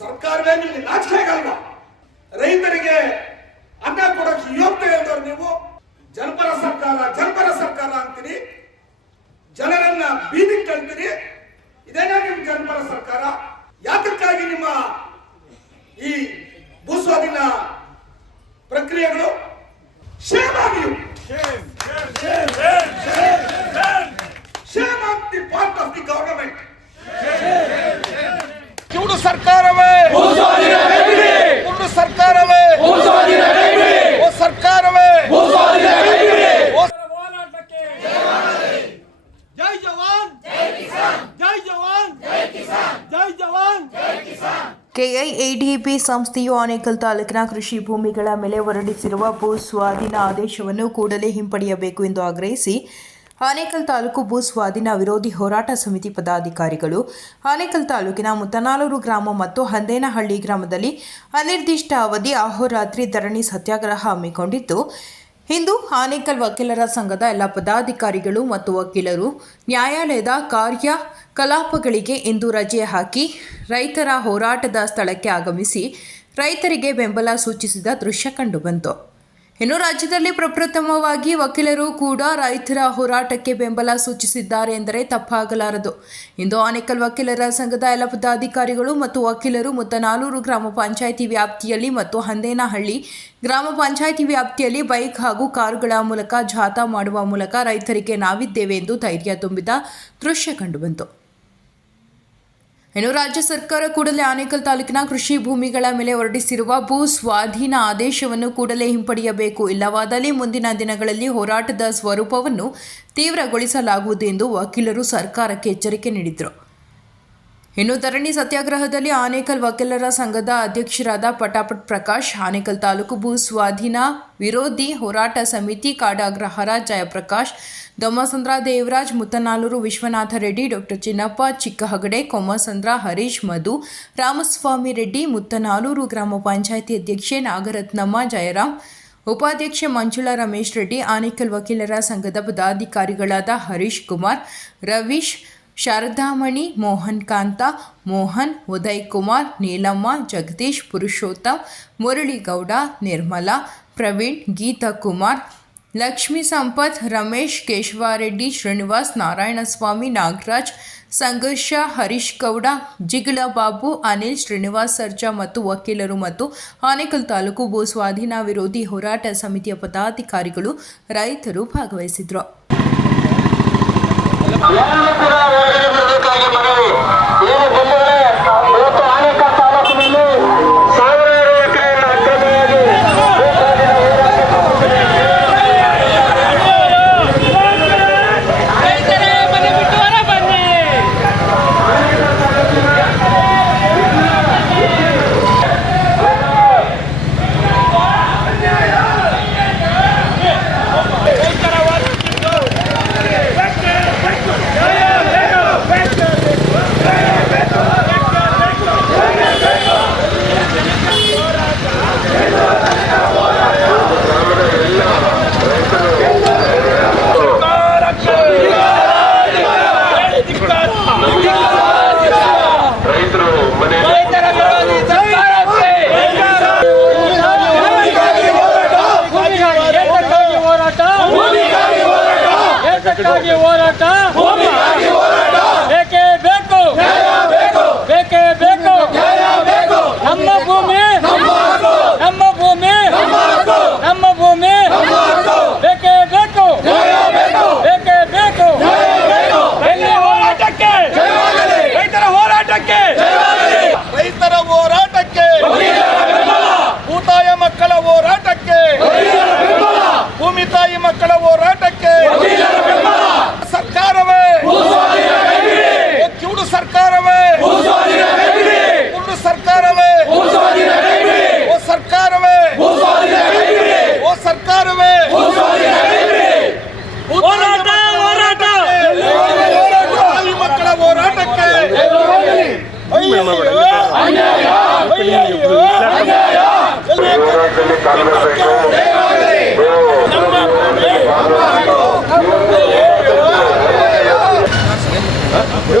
ಸರ್ಕಾರವೇ ನಿಮಗೆ ನಾಚಿಕೆ ಆಗಲ್ವಾ? ರೈತರಿಗೆ ಅನ್ನ ಕೊಡೋಕೆ ಯೋಗ್ಯತೆ ಇಲ್ದವ್ರು ನೀವು ಜನಪರ ಸರ್ಕಾರ ಅಂತೀರಿ, ಜನರನ್ನ ಬೀದಿಗೆ ತಳ್ತೀರಿ. ಇದೇನಾ ನಿಮ್ ಜನಪರ ಸರ್ಕಾರ? ಯಾತಕ್ಕಾಗಿ ನಿಮ್ಮ ಈ ಭೂಸ್ವಾಧೀನ ಪ್ರಕ್ರಿಯೆಗಳು? Shame on you, shame on the part of the government. ಕಿವುಡು ಸರ್ಕಾರವೇ, ಕಿವುಡು ಸರ್ಕಾರವೇ, ಓ ಸರ್ಕಾರವೇ, ಜೈ ಜವಾನ್, ಜೈ ಕಿಸಾನ್, ಜೈ ಜವಾನ್, ಜೈ ಕಿಸಾನ್, ಜೈ ಜವಾನ್, ಜೈ ಕಿಸಾನ್. ಕೆಐಎಡಿಬಿ ಸಂಸ್ಥೆಯು ಆನೇಕಲ್ ತಾಲೂಕಿನ ಕೃಷಿ ಭೂಮಿಗಳ ಮೇಲೆ ಹೊರಡಿಸಿರುವ ಭೂ ಸ್ವಾಧೀನ ಆದೇಶವನ್ನು ಕೂಡಲೇ ಹಿಂಪಡೆಯಬೇಕು ಎಂದು ಆಗ್ರಹಿಸಿ ಆನೇಕಲ್ ತಾಲೂಕು ಭೂ ಸ್ವಾಧೀನ ವಿರೋಧಿ ಹೋರಾಟ ಸಮಿತಿ ಪದಾಧಿಕಾರಿಗಳು ಆನೇಕಲ್ ತಾಲೂಕಿನ ಮುತ್ತನಾಳೂರು ಗ್ರಾಮ ಮತ್ತು ಹಂದೇನಹಳ್ಳಿ ಗ್ರಾಮದಲ್ಲಿ ಅನಿರ್ದಿಷ್ಟ ಅವಧಿ ಅಹೋರಾತ್ರಿ ಧರಣಿ ಸತ್ಯಾಗ್ರಹ ಹಮ್ಮಿಕೊಂಡಿದ್ದು, ಇಂದು ಆನೇಕಲ್ ವಕೀಲರ ಸಂಘದ ಎಲ್ಲ ಪದಾಧಿಕಾರಿಗಳು ಮತ್ತು ವಕೀಲರು ನ್ಯಾಯಾಲಯದ ಕಾರ್ಯಕಲಾಪಗಳಿಗೆ ಇಂದು ರಜೆ ಹಾಕಿ ರೈತರ ಹೋರಾಟದ ಸ್ಥಳಕ್ಕೆ ಆಗಮಿಸಿ ರೈತರಿಗೆ ಬೆಂಬಲ ಸೂಚಿಸಿದ ದೃಶ್ಯ ಕಂಡುಬಂತು. ಇನ್ನು ರಾಜ್ಯದಲ್ಲಿ ಪ್ರಪ್ರಥಮವಾಗಿ ವಕೀಲರು ಕೂಡ ರೈತರ ಹೋರಾಟಕ್ಕೆ ಬೆಂಬಲ ಸೂಚಿಸಿದ್ದಾರೆ ಎಂದರೆ ತಪ್ಪಾಗಲಾರದು. ಇಂದು ಆನೇಕಲ್ ವಕೀಲರ ಸಂಘದ ಎಲ್ಲ ಪದಾಧಿಕಾರಿಗಳು ಮತ್ತು ವಕೀಲರು ಮುತ್ತನಾಳೂರು ಗ್ರಾಮ ಪಂಚಾಯಿತಿ ವ್ಯಾಪ್ತಿಯಲ್ಲಿ ಮತ್ತು ಹಂದೇನಹಳ್ಳಿ ಗ್ರಾಮ ಪಂಚಾಯಿತಿ ವ್ಯಾಪ್ತಿಯಲ್ಲಿ ಬೈಕ್ ಹಾಗೂ ಕಾರುಗಳ ಮೂಲಕ ಜಾಥಾ ಮಾಡುವ ಮೂಲಕ ರೈತರಿಗೆ ನಾವಿದ್ದೇವೆ ಎಂದು ಧೈರ್ಯ ತುಂಬಿದ ದೃಶ್ಯ ಕಂಡುಬಂತು. ಇನ್ನು ರಾಜ್ಯ ಸರ್ಕಾರ ಕೂಡಲೇ ಆನೇಕಲ್ ತಾಲೂಕಿನ ಕೃಷಿ ಭೂಮಿಗಳ ಮೇಲೆ ಹೊರಡಿಸಿರುವ ಭೂ ಸ್ವಾಧೀನ ಆದೇಶವನ್ನು ಕೂಡಲೇ ಹಿಂಪಡೆಯಬೇಕು, ಇಲ್ಲವಾದಲ್ಲಿ ಮುಂದಿನ ದಿನಗಳಲ್ಲಿ ಹೋರಾಟದ ಸ್ವರೂಪವನ್ನು ತೀವ್ರಗೊಳಿಸಲಾಗುವುದು ಎಂದು ವಕೀಲರು ಸರ್ಕಾರಕ್ಕೆ ಎಚ್ಚರಿಕೆ ನೀಡಿದರು. ಇನ್ನು ಧರಣಿ ಸತ್ಯಾಗ್ರಹದಲ್ಲಿ ಆನೇಕಲ್ ವಕೀಲರ ಸಂಘದ ಅಧ್ಯಕ್ಷರಾದ ಪಟಾಪಟ್ ಪ್ರಕಾಶ್, ಆನೇಕಲ್ ತಾಲೂಕು ಭೂ ಸ್ವಾಧೀನ ವಿರೋಧಿ ಹೋರಾಟ ಸಮಿತಿ ಕಾಡಾಗ್ರಹರ ಜಯಪ್ರಕಾಶ್, ದೊಮ್ಮಸಂದ್ರ ದೇವರಾಜ್, ಮುತ್ತನಾಳೂರು ವಿಶ್ವನಾಥ ರೆಡ್ಡಿ, ಡಾಕ್ಟರ್ ಚಿನ್ನಪ್ಪ ಚಿಕ್ಕಹಗಡೆ, ಕೊಮ್ಮಸಂದ್ರ ಹರೀಶ್, ಮಧು, ರಾಮಸ್ವಾಮಿ ರೆಡ್ಡಿ, ಮುತ್ತನಾಳೂರು ಗ್ರಾಮ ಪಂಚಾಯಿತಿ ಅಧ್ಯಕ್ಷೆ ನಾಗರತ್ನಮ್ಮ, ಜಯರಾಮ್, ಉಪಾಧ್ಯಕ್ಷೆ ಮಂಜುಳಾ ರಮೇಶ್ ರೆಡ್ಡಿ, ಆನೇಕಲ್ ವಕೀಲರ ಸಂಘದ ಪದಾಧಿಕಾರಿಗಳಾದ ಹರೀಶ್ ಕುಮಾರ್, ರವೀಶ್, ಶಾರದಾಮಣಿ, ಮೋಹನ್ ಕಾಂತ, ಮೋಹನ್, ಉದಯ್ ಕುಮಾರ್, ನೀಲಮ್ಮ, ಜಗದೀಶ್, ಪುರುಷೋತ್ತಮ್, ಮುರಳಿಗೌಡ, ನಿರ್ಮಲಾ, ಪ್ರವೀಣ್, ಗೀತಾ ಕುಮಾರ್, ಲಕ್ಷ್ಮೀ ಸಂಪತ್, ರಮೇಶ್, ಕೇಶವಾರೆಡ್ಡಿ, ಶ್ರೀನಿವಾಸ್, ನಾರಾಯಣಸ್ವಾಮಿ, ನಾಗರಾಜ್, ಸಂಘರ್ಷ, ಹರೀಶ್ ಗೌಡ, ಜಿಗಳ ಬಾಬು, ಅನಿಲ್, ಶ್ರೀನಿವಾಸ್ ಸರ್ಜಾ ಮತ್ತು ವಕೀಲರು ಮತ್ತು ಆನೇಕಲ್ ತಾಲೂಕು ಭೂ ಸ್ವಾಧೀನ ವಿರೋಧಿ ಹೋರಾಟ ಸಮಿತಿಯ ಪದಾಧಿಕಾರಿಗಳು ರೈತರು ಭಾಗವಹಿಸಿದರು. ಮನವಿ ಏನು ಬಂದರೆ ಇವತ್ತು ಆನೇಕಲ್ ತಾಲೂಕಿನಲ್ಲಿ ಸಾವಿರಾರು ಎಕರೆಯನ್ನು ಅಕ್ರಮವಾಗಿ ಹೋರಾಟ ಬೇಕೇ ಬೇಕು, ಬೇಕೇ ಬೇಕು. ನಮ್ಮ ಭೂಮಿ, ನಮ್ಮ ಭೂಮಿ, ನಮ್ಮ ಭೂಮಿ ಬೇಕೇ ಬೇಕು, ಬೇಕೇ ಬೇಕು. ಹೋರಾಟಕ್ಕೆ, ರೈತರ ಹೋರಾಟಕ್ಕೆ, ರೈತರ ಹೋರಾಟಕ್ಕೆ, ಭೂತಾಯ ಮಕ್ಕಳ ಹೋರಾಟಕ್ಕೆ, ಭೂಮಿ ತಾಯಿ ಮಕ್ಕಳ ಹೋರಾಟಕ್ಕೆ ಸರ್ಕಾರವೇ, ಕಿವುಡು ಸರ್ಕಾರವೇ, ಕಿವುಡು ಸರ್ಕಾರವೇ, ಓ ಸರ್ಕಾರವೇ, ಓ ಸರ್ಕಾರವೇ, ಹೋರಾಟ, ಹೋರಾಟ, ತಾಯಿ ಮಕ್ಕಳ ಹೋರಾಟಕ್ಕೆ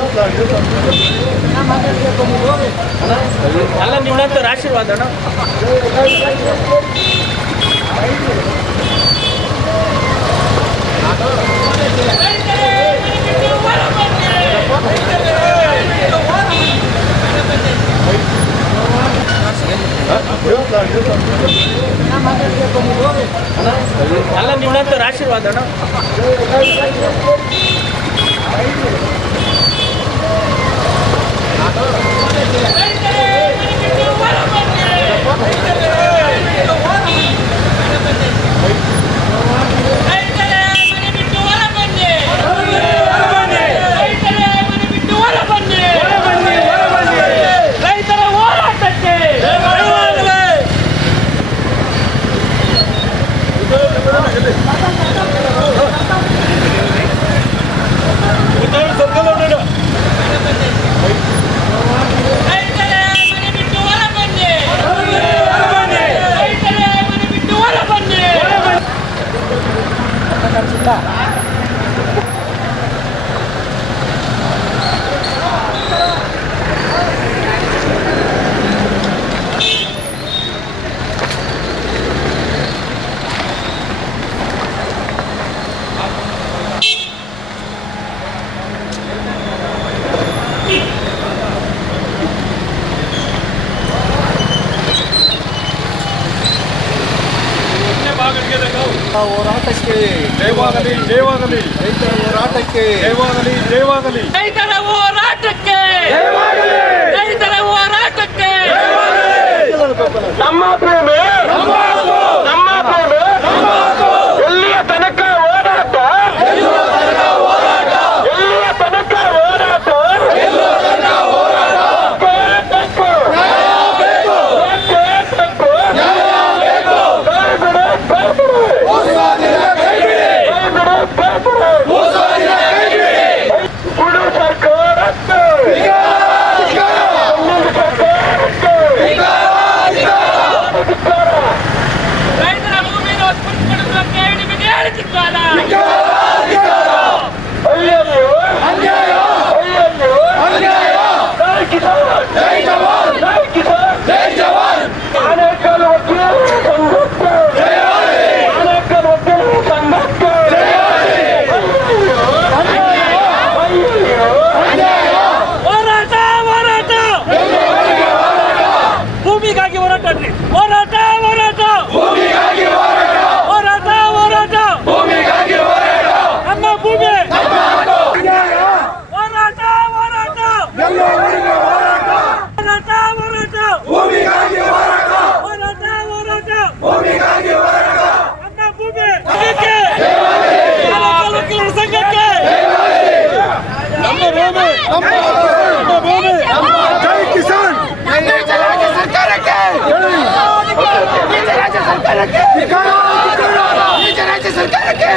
ನಮ್ಮ ಅಲ್ಲ ನಿಮ್ಮಂತ ಆಶೀರ್ವಾದ ಅಣ್ಣ. ಅಲ್ಲ ನಿಮ್ಮಂತ ಆಶೀರ್ವಾದ ಅಣ್ಣ. ಹೋರಾಟಕ್ಕೆ ಜಯವಾಗಲಿ ಜಯವಾಗಲಿ ರೈತರ ಹೋರಾಟಕ್ಕೆ ಜಯವಾಗಲಿ ಜಯವಾಗಲಿ ರೈತರ ಹೋರಾಟಕ್ಕೆ ರೈತರ ಹೋರಾಟಕ್ಕೆ ನಮ್ಮ ಪ್ರೇಮೆ ನಮ್ಮ ಪ್ರೇಮೆ ಎಲ್ಲಿಯ ತನಕ ಹೋರಾಟ ಎಲ್ಲಿಯ ತನಕ ಹೋರಾಟ ರೈತರ ಭೂಮಿನ ಒತ್ತುಪಡಿಸುವುದಕ್ಕೆ ನಿಮಗೆ ಹೇಳಿದ್ದಾರ. ಹೋರಾಟ ಹೋರಾಟ ಭೂಮಿಗಾಗಿ ಹೋರಾಟ ಹೋರಾಟ ಹೋರಾಟ ಹೋರಾಟ ಹೋರಾಟ ನಮ್ಮ ಭೂಮಿ ಹೋರಾಟ ಹೋರಾಟ ಹೋರಾಟ ಹೋರಾಟ ಹೋರಾಟ ನಮ್ಮ ಭೂಮಿ ವಕೀಲರ ಸಂಘಕ್ಕೆ ನಮ್ಮ ಭೂಮಿ ನಮ್ಮ ಭೂಮಿ ಜೈ ಕಿಸಾನ್ ರಾಜ್ಯ ಸರ್ಕಾರಕ್ಕೆ ರಾಜ್ಯ ಸರ್ಕಾರಕ್ಕೆ ರಾಜ್ಯ ಸರ್ಕಾರಕ್ಕೆ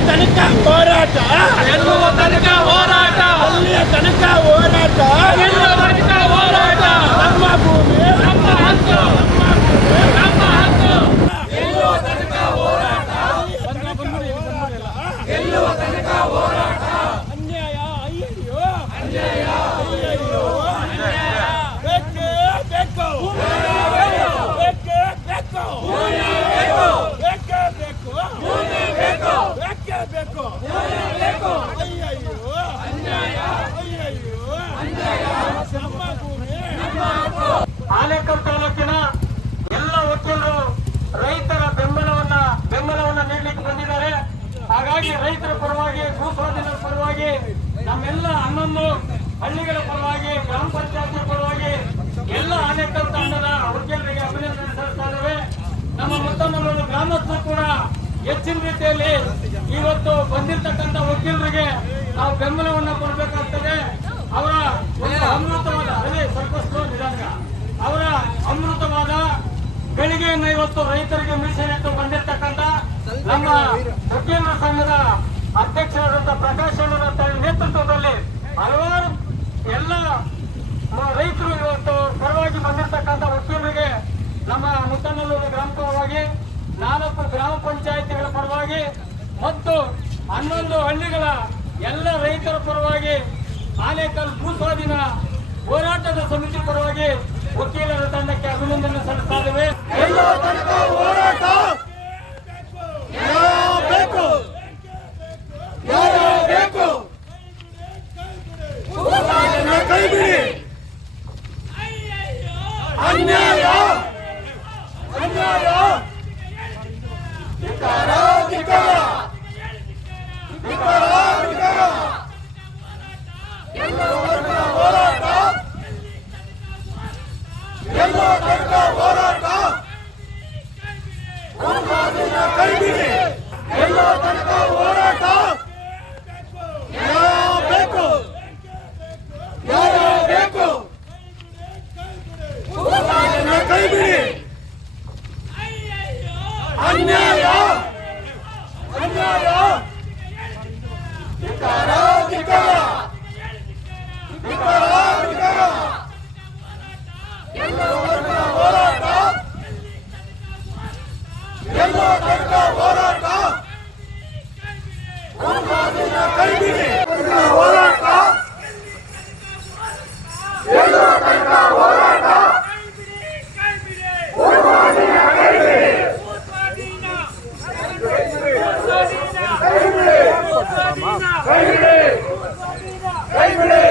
ತನಕ ಹೋರಾಟ ಗೆಲ್ಲುವ ತನಕ ಹೋರಾಟ ಅಲ್ಲಿಯ ತನಕ ಹೋರಾಟ ಗೆಲ್ಲುವ ತನಕ ಹೋರಾಟ ನಮ್ಮ ಭೂಮಿ ನಮ್ಮ ಹಕ್ಕು ನಮ್ಮ ಹಕ್ಕು ಗೆಲ್ಲುವ ತನಕ ಹೋರಾಟ ಗೆಲ್ಲುವ ತನಕ ಹೋರಾಟ ಅನ್ಯಾಯ ಅಯ್ಯಯ್ಯೋ ಅನ್ಯಾಯ ಅಯ್ಯಯ್ಯೋ ಅನ್ಯಾಯ ಬೇಕೇ ಬೇಕು ಬೇಕೇ ಬೇಕು ಬೇಕೇ ಬೇಕು ಬೇಕು ಅಯ್ಯಯ್ಯೋ ಅನ್ಯಾಯ ಅಯ್ಯಯ್ಯೋ ಅನ್ಯಾಯ ನಮ್ಮ ಭೂಮಿ ಆನೇಕಲ್ ತಾಲೂಕಿನ ಎಲ್ಲ ವಕೀಲರು ರೈತರ ಬೆಂಬಲವನ್ನ ನೀಡಲಿಕ್ಕೆ ಬಂದಿದ್ದಾರೆ. ಹಾಗಾಗಿ ರೈತರ ಪರವಾಗಿ ಭೂಸ್ವಾಧೀನರ ಪರವಾಗಿ ನಮ್ಮೆಲ್ಲ 11 ಹಳ್ಳಿಗಳ ಪರವಾಗಿ ಗ್ರಾಮ ಪಂಚಾಯತಿ ಪರವಾಗಿ ಎಲ್ಲ ಆನೇಕಲ್ ತಂಡದ ವಕೀಲರಿಗೆ ಅಭಿನಂದನೆ ಸಲ್ಲಿಸ್ತಾ ಇದ್ದೇವೆ. ನಮ್ಮ ಮುತ್ತಮಲ್ಲೂರು ಗ್ರಾಮಸ್ಥರು ಕೂಡ ಹೆಚ್ಚಿನ ರೀತಿಯಲ್ಲಿ ಇವತ್ತು ಬಂದಿರತಕ್ಕಂಥ ವಕೀಲರಿಗೆ ನಾವು ಬೆಂಬಲವನ್ನು ಕೊಡಬೇಕಾಗ್ತದೆ. ಅವರ ಒಂದು ಅಮೃತವಾದ ಅದೇ ಸ್ವಲ್ಪ ನಿಧಾನ ಅವರ ಅಮೃತವಾದ ಗಳಿಗೆಯನ್ನು ಇವತ್ತು ರೈತರಿಗೆ ಮೀಸಲಿಟ್ಟು ಬಂದಿರತಕ್ಕಂತ ನಮ್ಮ ವಕೀಲರ ಸಂಘದ ಅಧ್ಯಕ್ಷರಾದಂತಹ ಪ್ರಕಾಶ್ ಅಣ್ಣರ ನೇತೃತ್ವದಲ್ಲಿ ಹಲವಾರು ಎಲ್ಲ ರೈತರು ಇವತ್ತು ಪರವಾಗಿ ಬಂದಿರತಕ್ಕಂತ ವಕೀಲರಿಗೆ ನಮ್ಮ ಮುತ್ತನಲ್ಲೂರು ಗ್ರಾಮ ಪರವಾಗಿ 4 ಗ್ರಾಮ ಪಂಚಾಯಿತಿಗಳ ಪರವಾಗಿ ಮತ್ತು 11 ಹಳ್ಳಿಗಳ ಎಲ್ಲ ರೈತರ ಪರವಾಗಿ ಆನೇಕಲ್ ಭೂ ಸ್ವಾಧೀನ ಹೋರಾಟದ ಸಮಿತಿ ಪರವಾಗಿ ವಕೀಲರ ತಂಡಕ್ಕೆ ಅಭಿನಂದನೆ ಸಲ್ಲಿಸ್ತಾ ಇದ್ದೇವೆ. ಹೋರಾಟ ಬೇಕು, ಬೇಕು, ಕೈ ಬಿಡಿ, ಅನ್ಯಾಯ, ಅನ್ಯಾಯ, ಧಿಕ್ಕಾರ, ಧಿಕ್ಕಾರ, ಧಿಕ್ಕಾರ, ಧಿಕ್ಕಾರ, ಎಲ್ಲ ವರ್ಗದ ಹೋರಾಟ, ಎಲ್ಲ ವರ್ಗದ ಹೋರಾಟ, ಕೈ ಬಿಡಿ, ಎಲ್ಲ ತನಕ ಹೋರಾಟ ಬೇಕು, ಬೇಕು, ಕೈ ಬಿಡಿ, ಅನ್ಯಾಯ, ಅನ್ಯಾಯ, ಧಿಕ್ಕಾರ, ಧಿಕ್ಕಾರ, ಧಿಕ್ಕಾರ, ಧಿಕ್ಕಾರ, ಎಲ್ಲ ವರ್ಗದ ಹೋರಾಟ, ಎಲ್ಲ ತನಕ ಹೋರಾಟ, ಕೈ ಬಿಡಿ, ಹೋರಾಟ, ಎಲ್ಲ ತನಕ ಹೋರಾಟ, ಕೈ ಬಿಡಿ,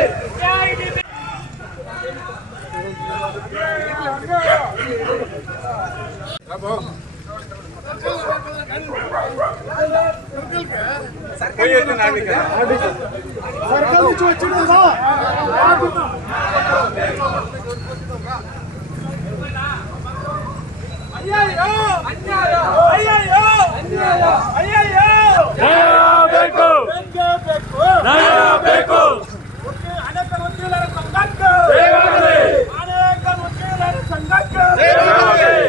ಸರ್ಕಲ್ నుంచి వచ్చిందా అయ్యయ్యో అన్యాయ అయ్యయ్యో అన్యాయ అయ్యయ్యో న్యాయ ಬೇಕು న్యాయ ಬೇಕು ಅನೇಕ ವಕೀಲರ ಸಂಘಕ್ಕೆ ಜಯವಾಗಲಿ ಅನೇಕ ವಕೀಲರ ಸಂಘಕ್ಕೆ ಜಯವಾಗಲಿ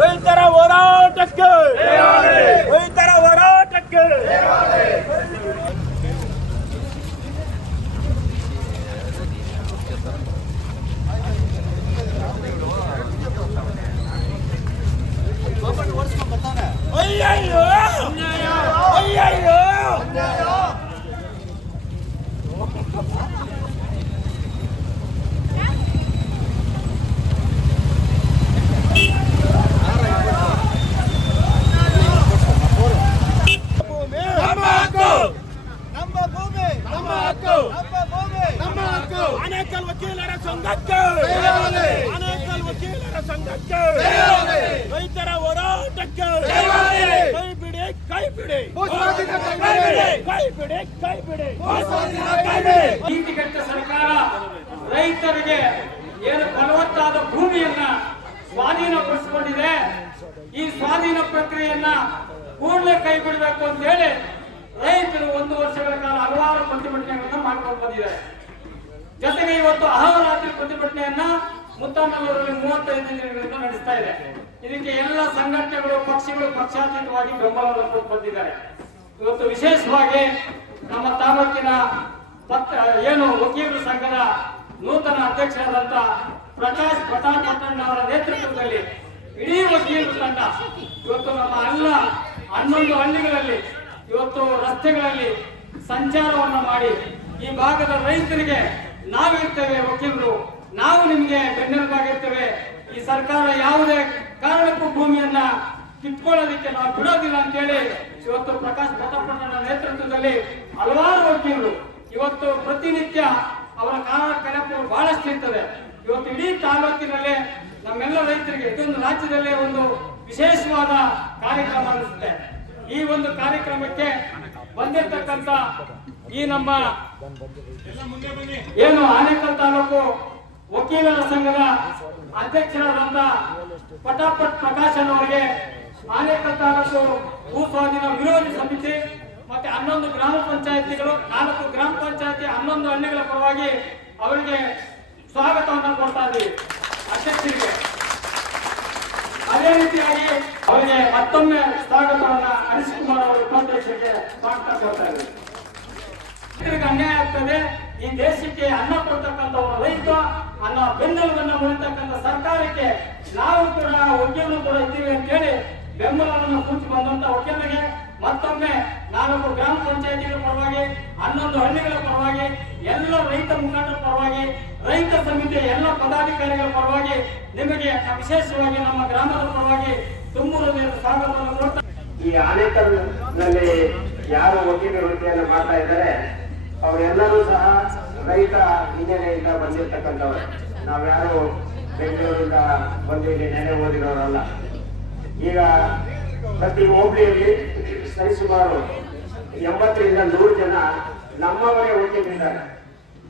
ರೈತರ ಹೋರಾಟಕ್ಕೆ ಜಯವಾಗಲಿ ರೈತರ ಹೋರಾಟಕ್ಕೆ ಜಯವಾಗಲಿ ಅಯ್ಯಯ್ಯೋ ಅಯ್ಯಯ್ಯೋ ನಮ್ಮ ಹಕ್ಕು, ನಮ್ಮ ಭೂಮಿ, ನಮ್ಮ ಹಕ್ಕು, ನಮ್ಮ ಭೂಮಿ, ನಮ್ಮ ಹಕ್ಕು. ಆನೇಕಲ್ ವಕೀಲರ ಸಂಘಕ್ಕೆ ಆನೇಕಲ್ ವಕೀಲರ ಸಂಘಕ್ಕೆ ರೈತರ ಹೋರಾಟಕ್ಕೆ ಕೈ ಬಿಡಿ, ಕೈ ಬಿಡಿ, ಕೈ ಬಿಡಿ, ಕೈ ಬಿಡಿ. ನೀತಿಗೆಟ್ಟ ಸರ್ಕಾರ ರೈತರಿಗೆ ಏನು ಫಲವತ್ತಾದ ಭೂಮಿಯನ್ನ ಸ್ವಾಧೀನಪಡಿಸಿಕೊಂಡಿದೆ. ಈ ಸ್ವಾಧೀನ ಪ್ರಕ್ರಿಯೆಯನ್ನ ಕೂಡಲೇ ಕೈಬಿಡಬೇಕು ಅಂತ ಹೇಳಿ ರೈತರು 1 ವರ್ಷಗಳ ಕಾಲ ಹಲವಾರು ಪ್ರತಿಭಟನೆಗಳನ್ನ ಮಾಡ್ಕೊಂಡು ಬಂದಿದ್ದಾರೆ. ಜೊತೆಗೆ ಇವತ್ತು ಅಹೋರಾತ್ರಿ ಪ್ರತಿಭಟನೆಯನ್ನ ಮುತ್ತನಲ್ಲೂರಲ್ಲಿ 35 ದಿನಗಳಿಂದ ನಡೆಸ್ತಾ ಇದೆ. ಇದಕ್ಕೆ ಎಲ್ಲ ಸಂಘಟನೆಗಳು, ಪಕ್ಷಗಳು ಪಕ್ಷಾತೀತವಾಗಿ ಬೆಂಬಲವನ್ನು ಕೊಟ್ಟು ಬಂದಿದ್ದಾರೆ. ಇವತ್ತು ವಿಶೇಷವಾಗಿ ನಮ್ಮ ತಾಲೂಕಿನ ಏನು ವಕೀಲರ ಸಂಘದ ನೂತನ ಅಧ್ಯಕ್ಷರಾದಂತ ಪ್ರಕಾಶ್ ಪಟ್ಟಣ್ಣ ಅವರ ನೇತೃತ್ವದಲ್ಲಿ ಇಡೀ ವಕೀಲರ ತಂಡ ಇವತ್ತು ನಮ್ಮ 11 ಹಳ್ಳಿಗಳಲ್ಲಿ ಇವತ್ತು ರಸ್ತೆಗಳಲ್ಲಿ ಸಂಚಾರವನ್ನು ಮಾಡಿ ಈ ಭಾಗದ ರೈತರಿಗೆ ನಾವಿರ್ತೇವೆ, ವಕೀಲರು ನಾವು ನಿಮಗೆ ಬೆನ್ನೆಲುಬಾಗಿರ್ತೇವೆ. ಈ ಸರ್ಕಾರ ಯಾವುದೇ ಕಾರಣಕ್ಕೂ ಭೂಮಿಯನ್ನ ಕಿತ್ಕೊಳ್ಳೋದಕ್ಕೆ ನಾವು ಬಿಡೋದಿಲ್ಲ ಅಂತೇಳಿ ಇವತ್ತು ಪ್ರಕಾಶ್ ಪಟ್ಟಣ್ಣನ ನೇತೃತ್ವದಲ್ಲಿ ಹಲವಾರು ವಕೀಲರು ಇವತ್ತು ಪ್ರತಿನಿತ್ಯ ಅವರ ಕಾರ್ಯಕ್ರಮ ಬಹಳಷ್ಟು ಇರ್ತದೆ. ಇವತ್ತು ಇಡೀ ತಾಲೂಕಿನಲ್ಲಿ ನಮ್ಮೆಲ್ಲ ರೈತರಿಗೆ ಇದೊಂದು ರಾಜ್ಯದಲ್ಲೇ ಒಂದು ವಿಶೇಷವಾದ ಕಾರ್ಯಕ್ರಮ ಅನಿಸುತ್ತೆ. ಈ ಒಂದು ಕಾರ್ಯಕ್ರಮಕ್ಕೆ ಬಂದಿರತಕ್ಕಂತ ಈ ನಮ್ಮ ಏನು ಆನೇಕಲ್ ತಾಲೂಕು ವಕೀಲರ ಸಂಘದ ಅಧ್ಯಕ್ಷರಾದಂತ ಪಟಾಪಟ್ ಪ್ರಕಾಶ್ ಅವರಿಗೆ ಆನೇಕಲ್ ತಾಲೂಕು ಭೂ ಸ್ವಾಧೀನ ವಿರೋಧಿ ಸಮಿತಿ ಮತ್ತೆ 11 ಗ್ರಾಮ ಪಂಚಾಯತಿಗಳು 4 ಗ್ರಾಮ ಪಂಚಾಯತಿ 11 ಹಳ್ಳಿಗಳ ಪರವಾಗಿ ಅವರಿಗೆ ಸ್ವಾಗತವನ್ನು ಕೊಡ್ತಾ ಇದ್ದೀವಿ ಅಧ್ಯಕ್ಷರಿಗೆ. ಅದೇ ರೀತಿಯಾಗಿ ಅವರಿಗೆ ಮತ್ತೊಮ್ಮೆ ಸ್ವಾಗತವನ್ನ ಅನಿಶ್ ಕುಮಾರ್ ಅವರ ಉಪಾಧ್ಯಕ್ಷರಿಗೆ ಮಾಡ್ತಾ ಬರ್ತಾ ಇದ್ದಾರೆ. ರೈತರಿಗೆ ಅನ್ಯಾಯ ಆಗ್ತದೆ. ಈ ದೇಶಕ್ಕೆ ಅನ್ನ ಕೊಡ್ತಕ್ಕಂಥ ರೈತ ಅನ್ನ ಬೆನ್ನೆಲುಬನ್ನ ಮುರಿತಕ್ಕಂಥ ಸರ್ಕಾರಕ್ಕೆ ನಾವು ಕೂಡ ಒಗ್ಗೇನು ಕೂಡ ಇದ್ದೀವಿ ಅಂತ ಹೇಳಿ ಬೆಂಬಲವನ್ನು ಸೂಚಿ ಬಂದಂತ ಒಗ್ಗೇನಿಗೆ ಮತ್ತೊಮ್ಮೆ ನಾಲ್ಕು ಗ್ರಾಮ ಪಂಚಾಯತಿಗಳ ಪರವಾಗಿ 11 ಹಳ್ಳಿಗಳ ಪರವಾಗಿ ಎಲ್ಲ ರೈತ ಮುಖಂಡರ ಪರವಾಗಿ ರೈತ ಸಮಿತಿಯ ಎಲ್ಲ ಪದಾಧಿಕಾರಿಗಳ ಪರವಾಗಿ ನಿಮಗೆ ವಿಶೇಷವಾಗಿ ನಮ್ಮ ಗ್ರಾಮದ ಪರವಾಗಿ ತುಂಬು ಹೃದಯದ ಸ್ವಾಗತವನ್ನು ಕೊಡ್ತಾ ಈ ಆನೇಕಲ್ನಲ್ಲಿ ಯಾರು ವಕೀಲ ವೃತ್ತಿಯನ್ನು ಮಾಡ್ತಾ ಇದ್ದಾರೆ ಅವರೆಲ್ಲರೂ ಸಹ ರೈತ ಹಿನ್ನೆಲೆಯಿಂದ ಬಂದಿರತಕ್ಕಂಥವ್ರೆ. ನಾವ್ಯಾರು ಬೆಂಗಳೂರಿಂದ ಬಂದು ಇಲ್ಲಿ ನೆನೆ ಓದಿರೋರಲ್ಲ. ಈಗ ಪ್ರತಿ ಹೋಬಳಿಯಲ್ಲಿ ಸರಿಸುಮಾರು 80 ರಿಂದ 100 ಜನ ನಮ್ಮವರೇ ವಕೀಲರಿದ್ದಾರೆ.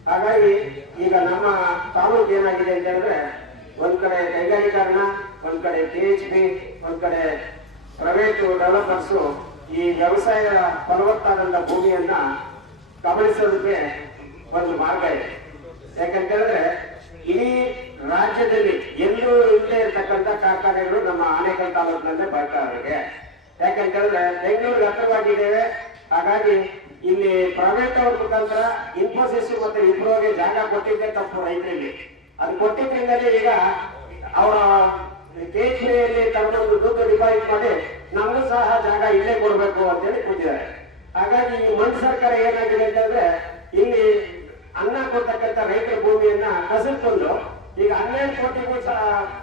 ಹಾಗಾಗಿ ಈಗ ನಮ್ಮ ತಾಲೂಕು ಏನಾಗಿದೆ ಅಂತ ಹೇಳಿದ್ರೆ ಒಂದ್ ಕಡೆ ಕೈಗಾರಿಕರಣ, ಒಂದ್ ಕಡೆ PHB, ಒಂದ್ ಕಡೆ ಪ್ರೈವೇಟ್ ಡೆವಲಪರ್ಸ್ ಈ ವ್ಯವಸಾಯ ಫಲವತ್ತಾದಂತ ಭೂಮಿಯನ್ನ ಗಮನಿಸೋದಕ್ಕೆ ಒಂದು ಮಾರ್ಗ ಇದೆ. ಯಾಕಂತ ಹೇಳಿದ್ರೆ ಇಡೀ ರಾಜ್ಯದಲ್ಲಿ ಎಲ್ಲೂ ಇಲ್ಲದೆ ಇರತಕ್ಕಂತ ಕಾರ್ಖಾನೆಗಳು ನಮ್ಮ ಆನೇಕಲ್ ತಾಲೂಕಿನಲ್ಲೇ ಬರ್ತಾವೆ. ಯಾಕಂತ ಹೇಳಿದ್ರೆ ಬೆಂಗಳೂರಿಗೆ ಹತ್ರವಾಗಿದ್ದೇವೆ. ಹಾಗಾಗಿ ಇಲ್ಲಿ ಪ್ರೈವೇಟ್ ಅವ್ರ ಮುಖಾಂತರ ಇನ್ಫೋಸಿಸ್ ಮತ್ತೆ ವಿಪ್ರೋಗೆ ಜಾಗ ಕೊಟ್ಟಿದ್ದೆ ತಪ್ಪು ರೈತರಿಗೆ. ಅದು ಕೊಟ್ಟಿದ್ರಿಂದಲೇ ಈಗ ಅವರ ಕೇಜ್ರಿಯಲ್ಲಿ ತಗೊಂಡು ದುಡ್ಡು ಡಿಪಾಸಿಟ್ ಮಾಡಿ ನಮಗೂ ಸಹ ಜಾಗ ಇಲ್ಲೇ ಕೊಡ್ಬೇಕು ಅಂತೇಳಿ ಕೂತಿದ್ದಾರೆ. ಹಾಗಾಗಿ ಈ ಮಂಡ್ಯ ಸರ್ಕಾರ ಏನಾಗಿದೆ ಅಂತಂದ್ರೆ ಇಲ್ಲಿ ಅನ್ನ ಕೊಡ್ತಕ್ಕಂಥ ರೈತರ ಭೂಮಿಯನ್ನ ಕಸಿದುಕೊಂಡು ಈಗ 12 ಕೋಟಿಗೂ ಸಹ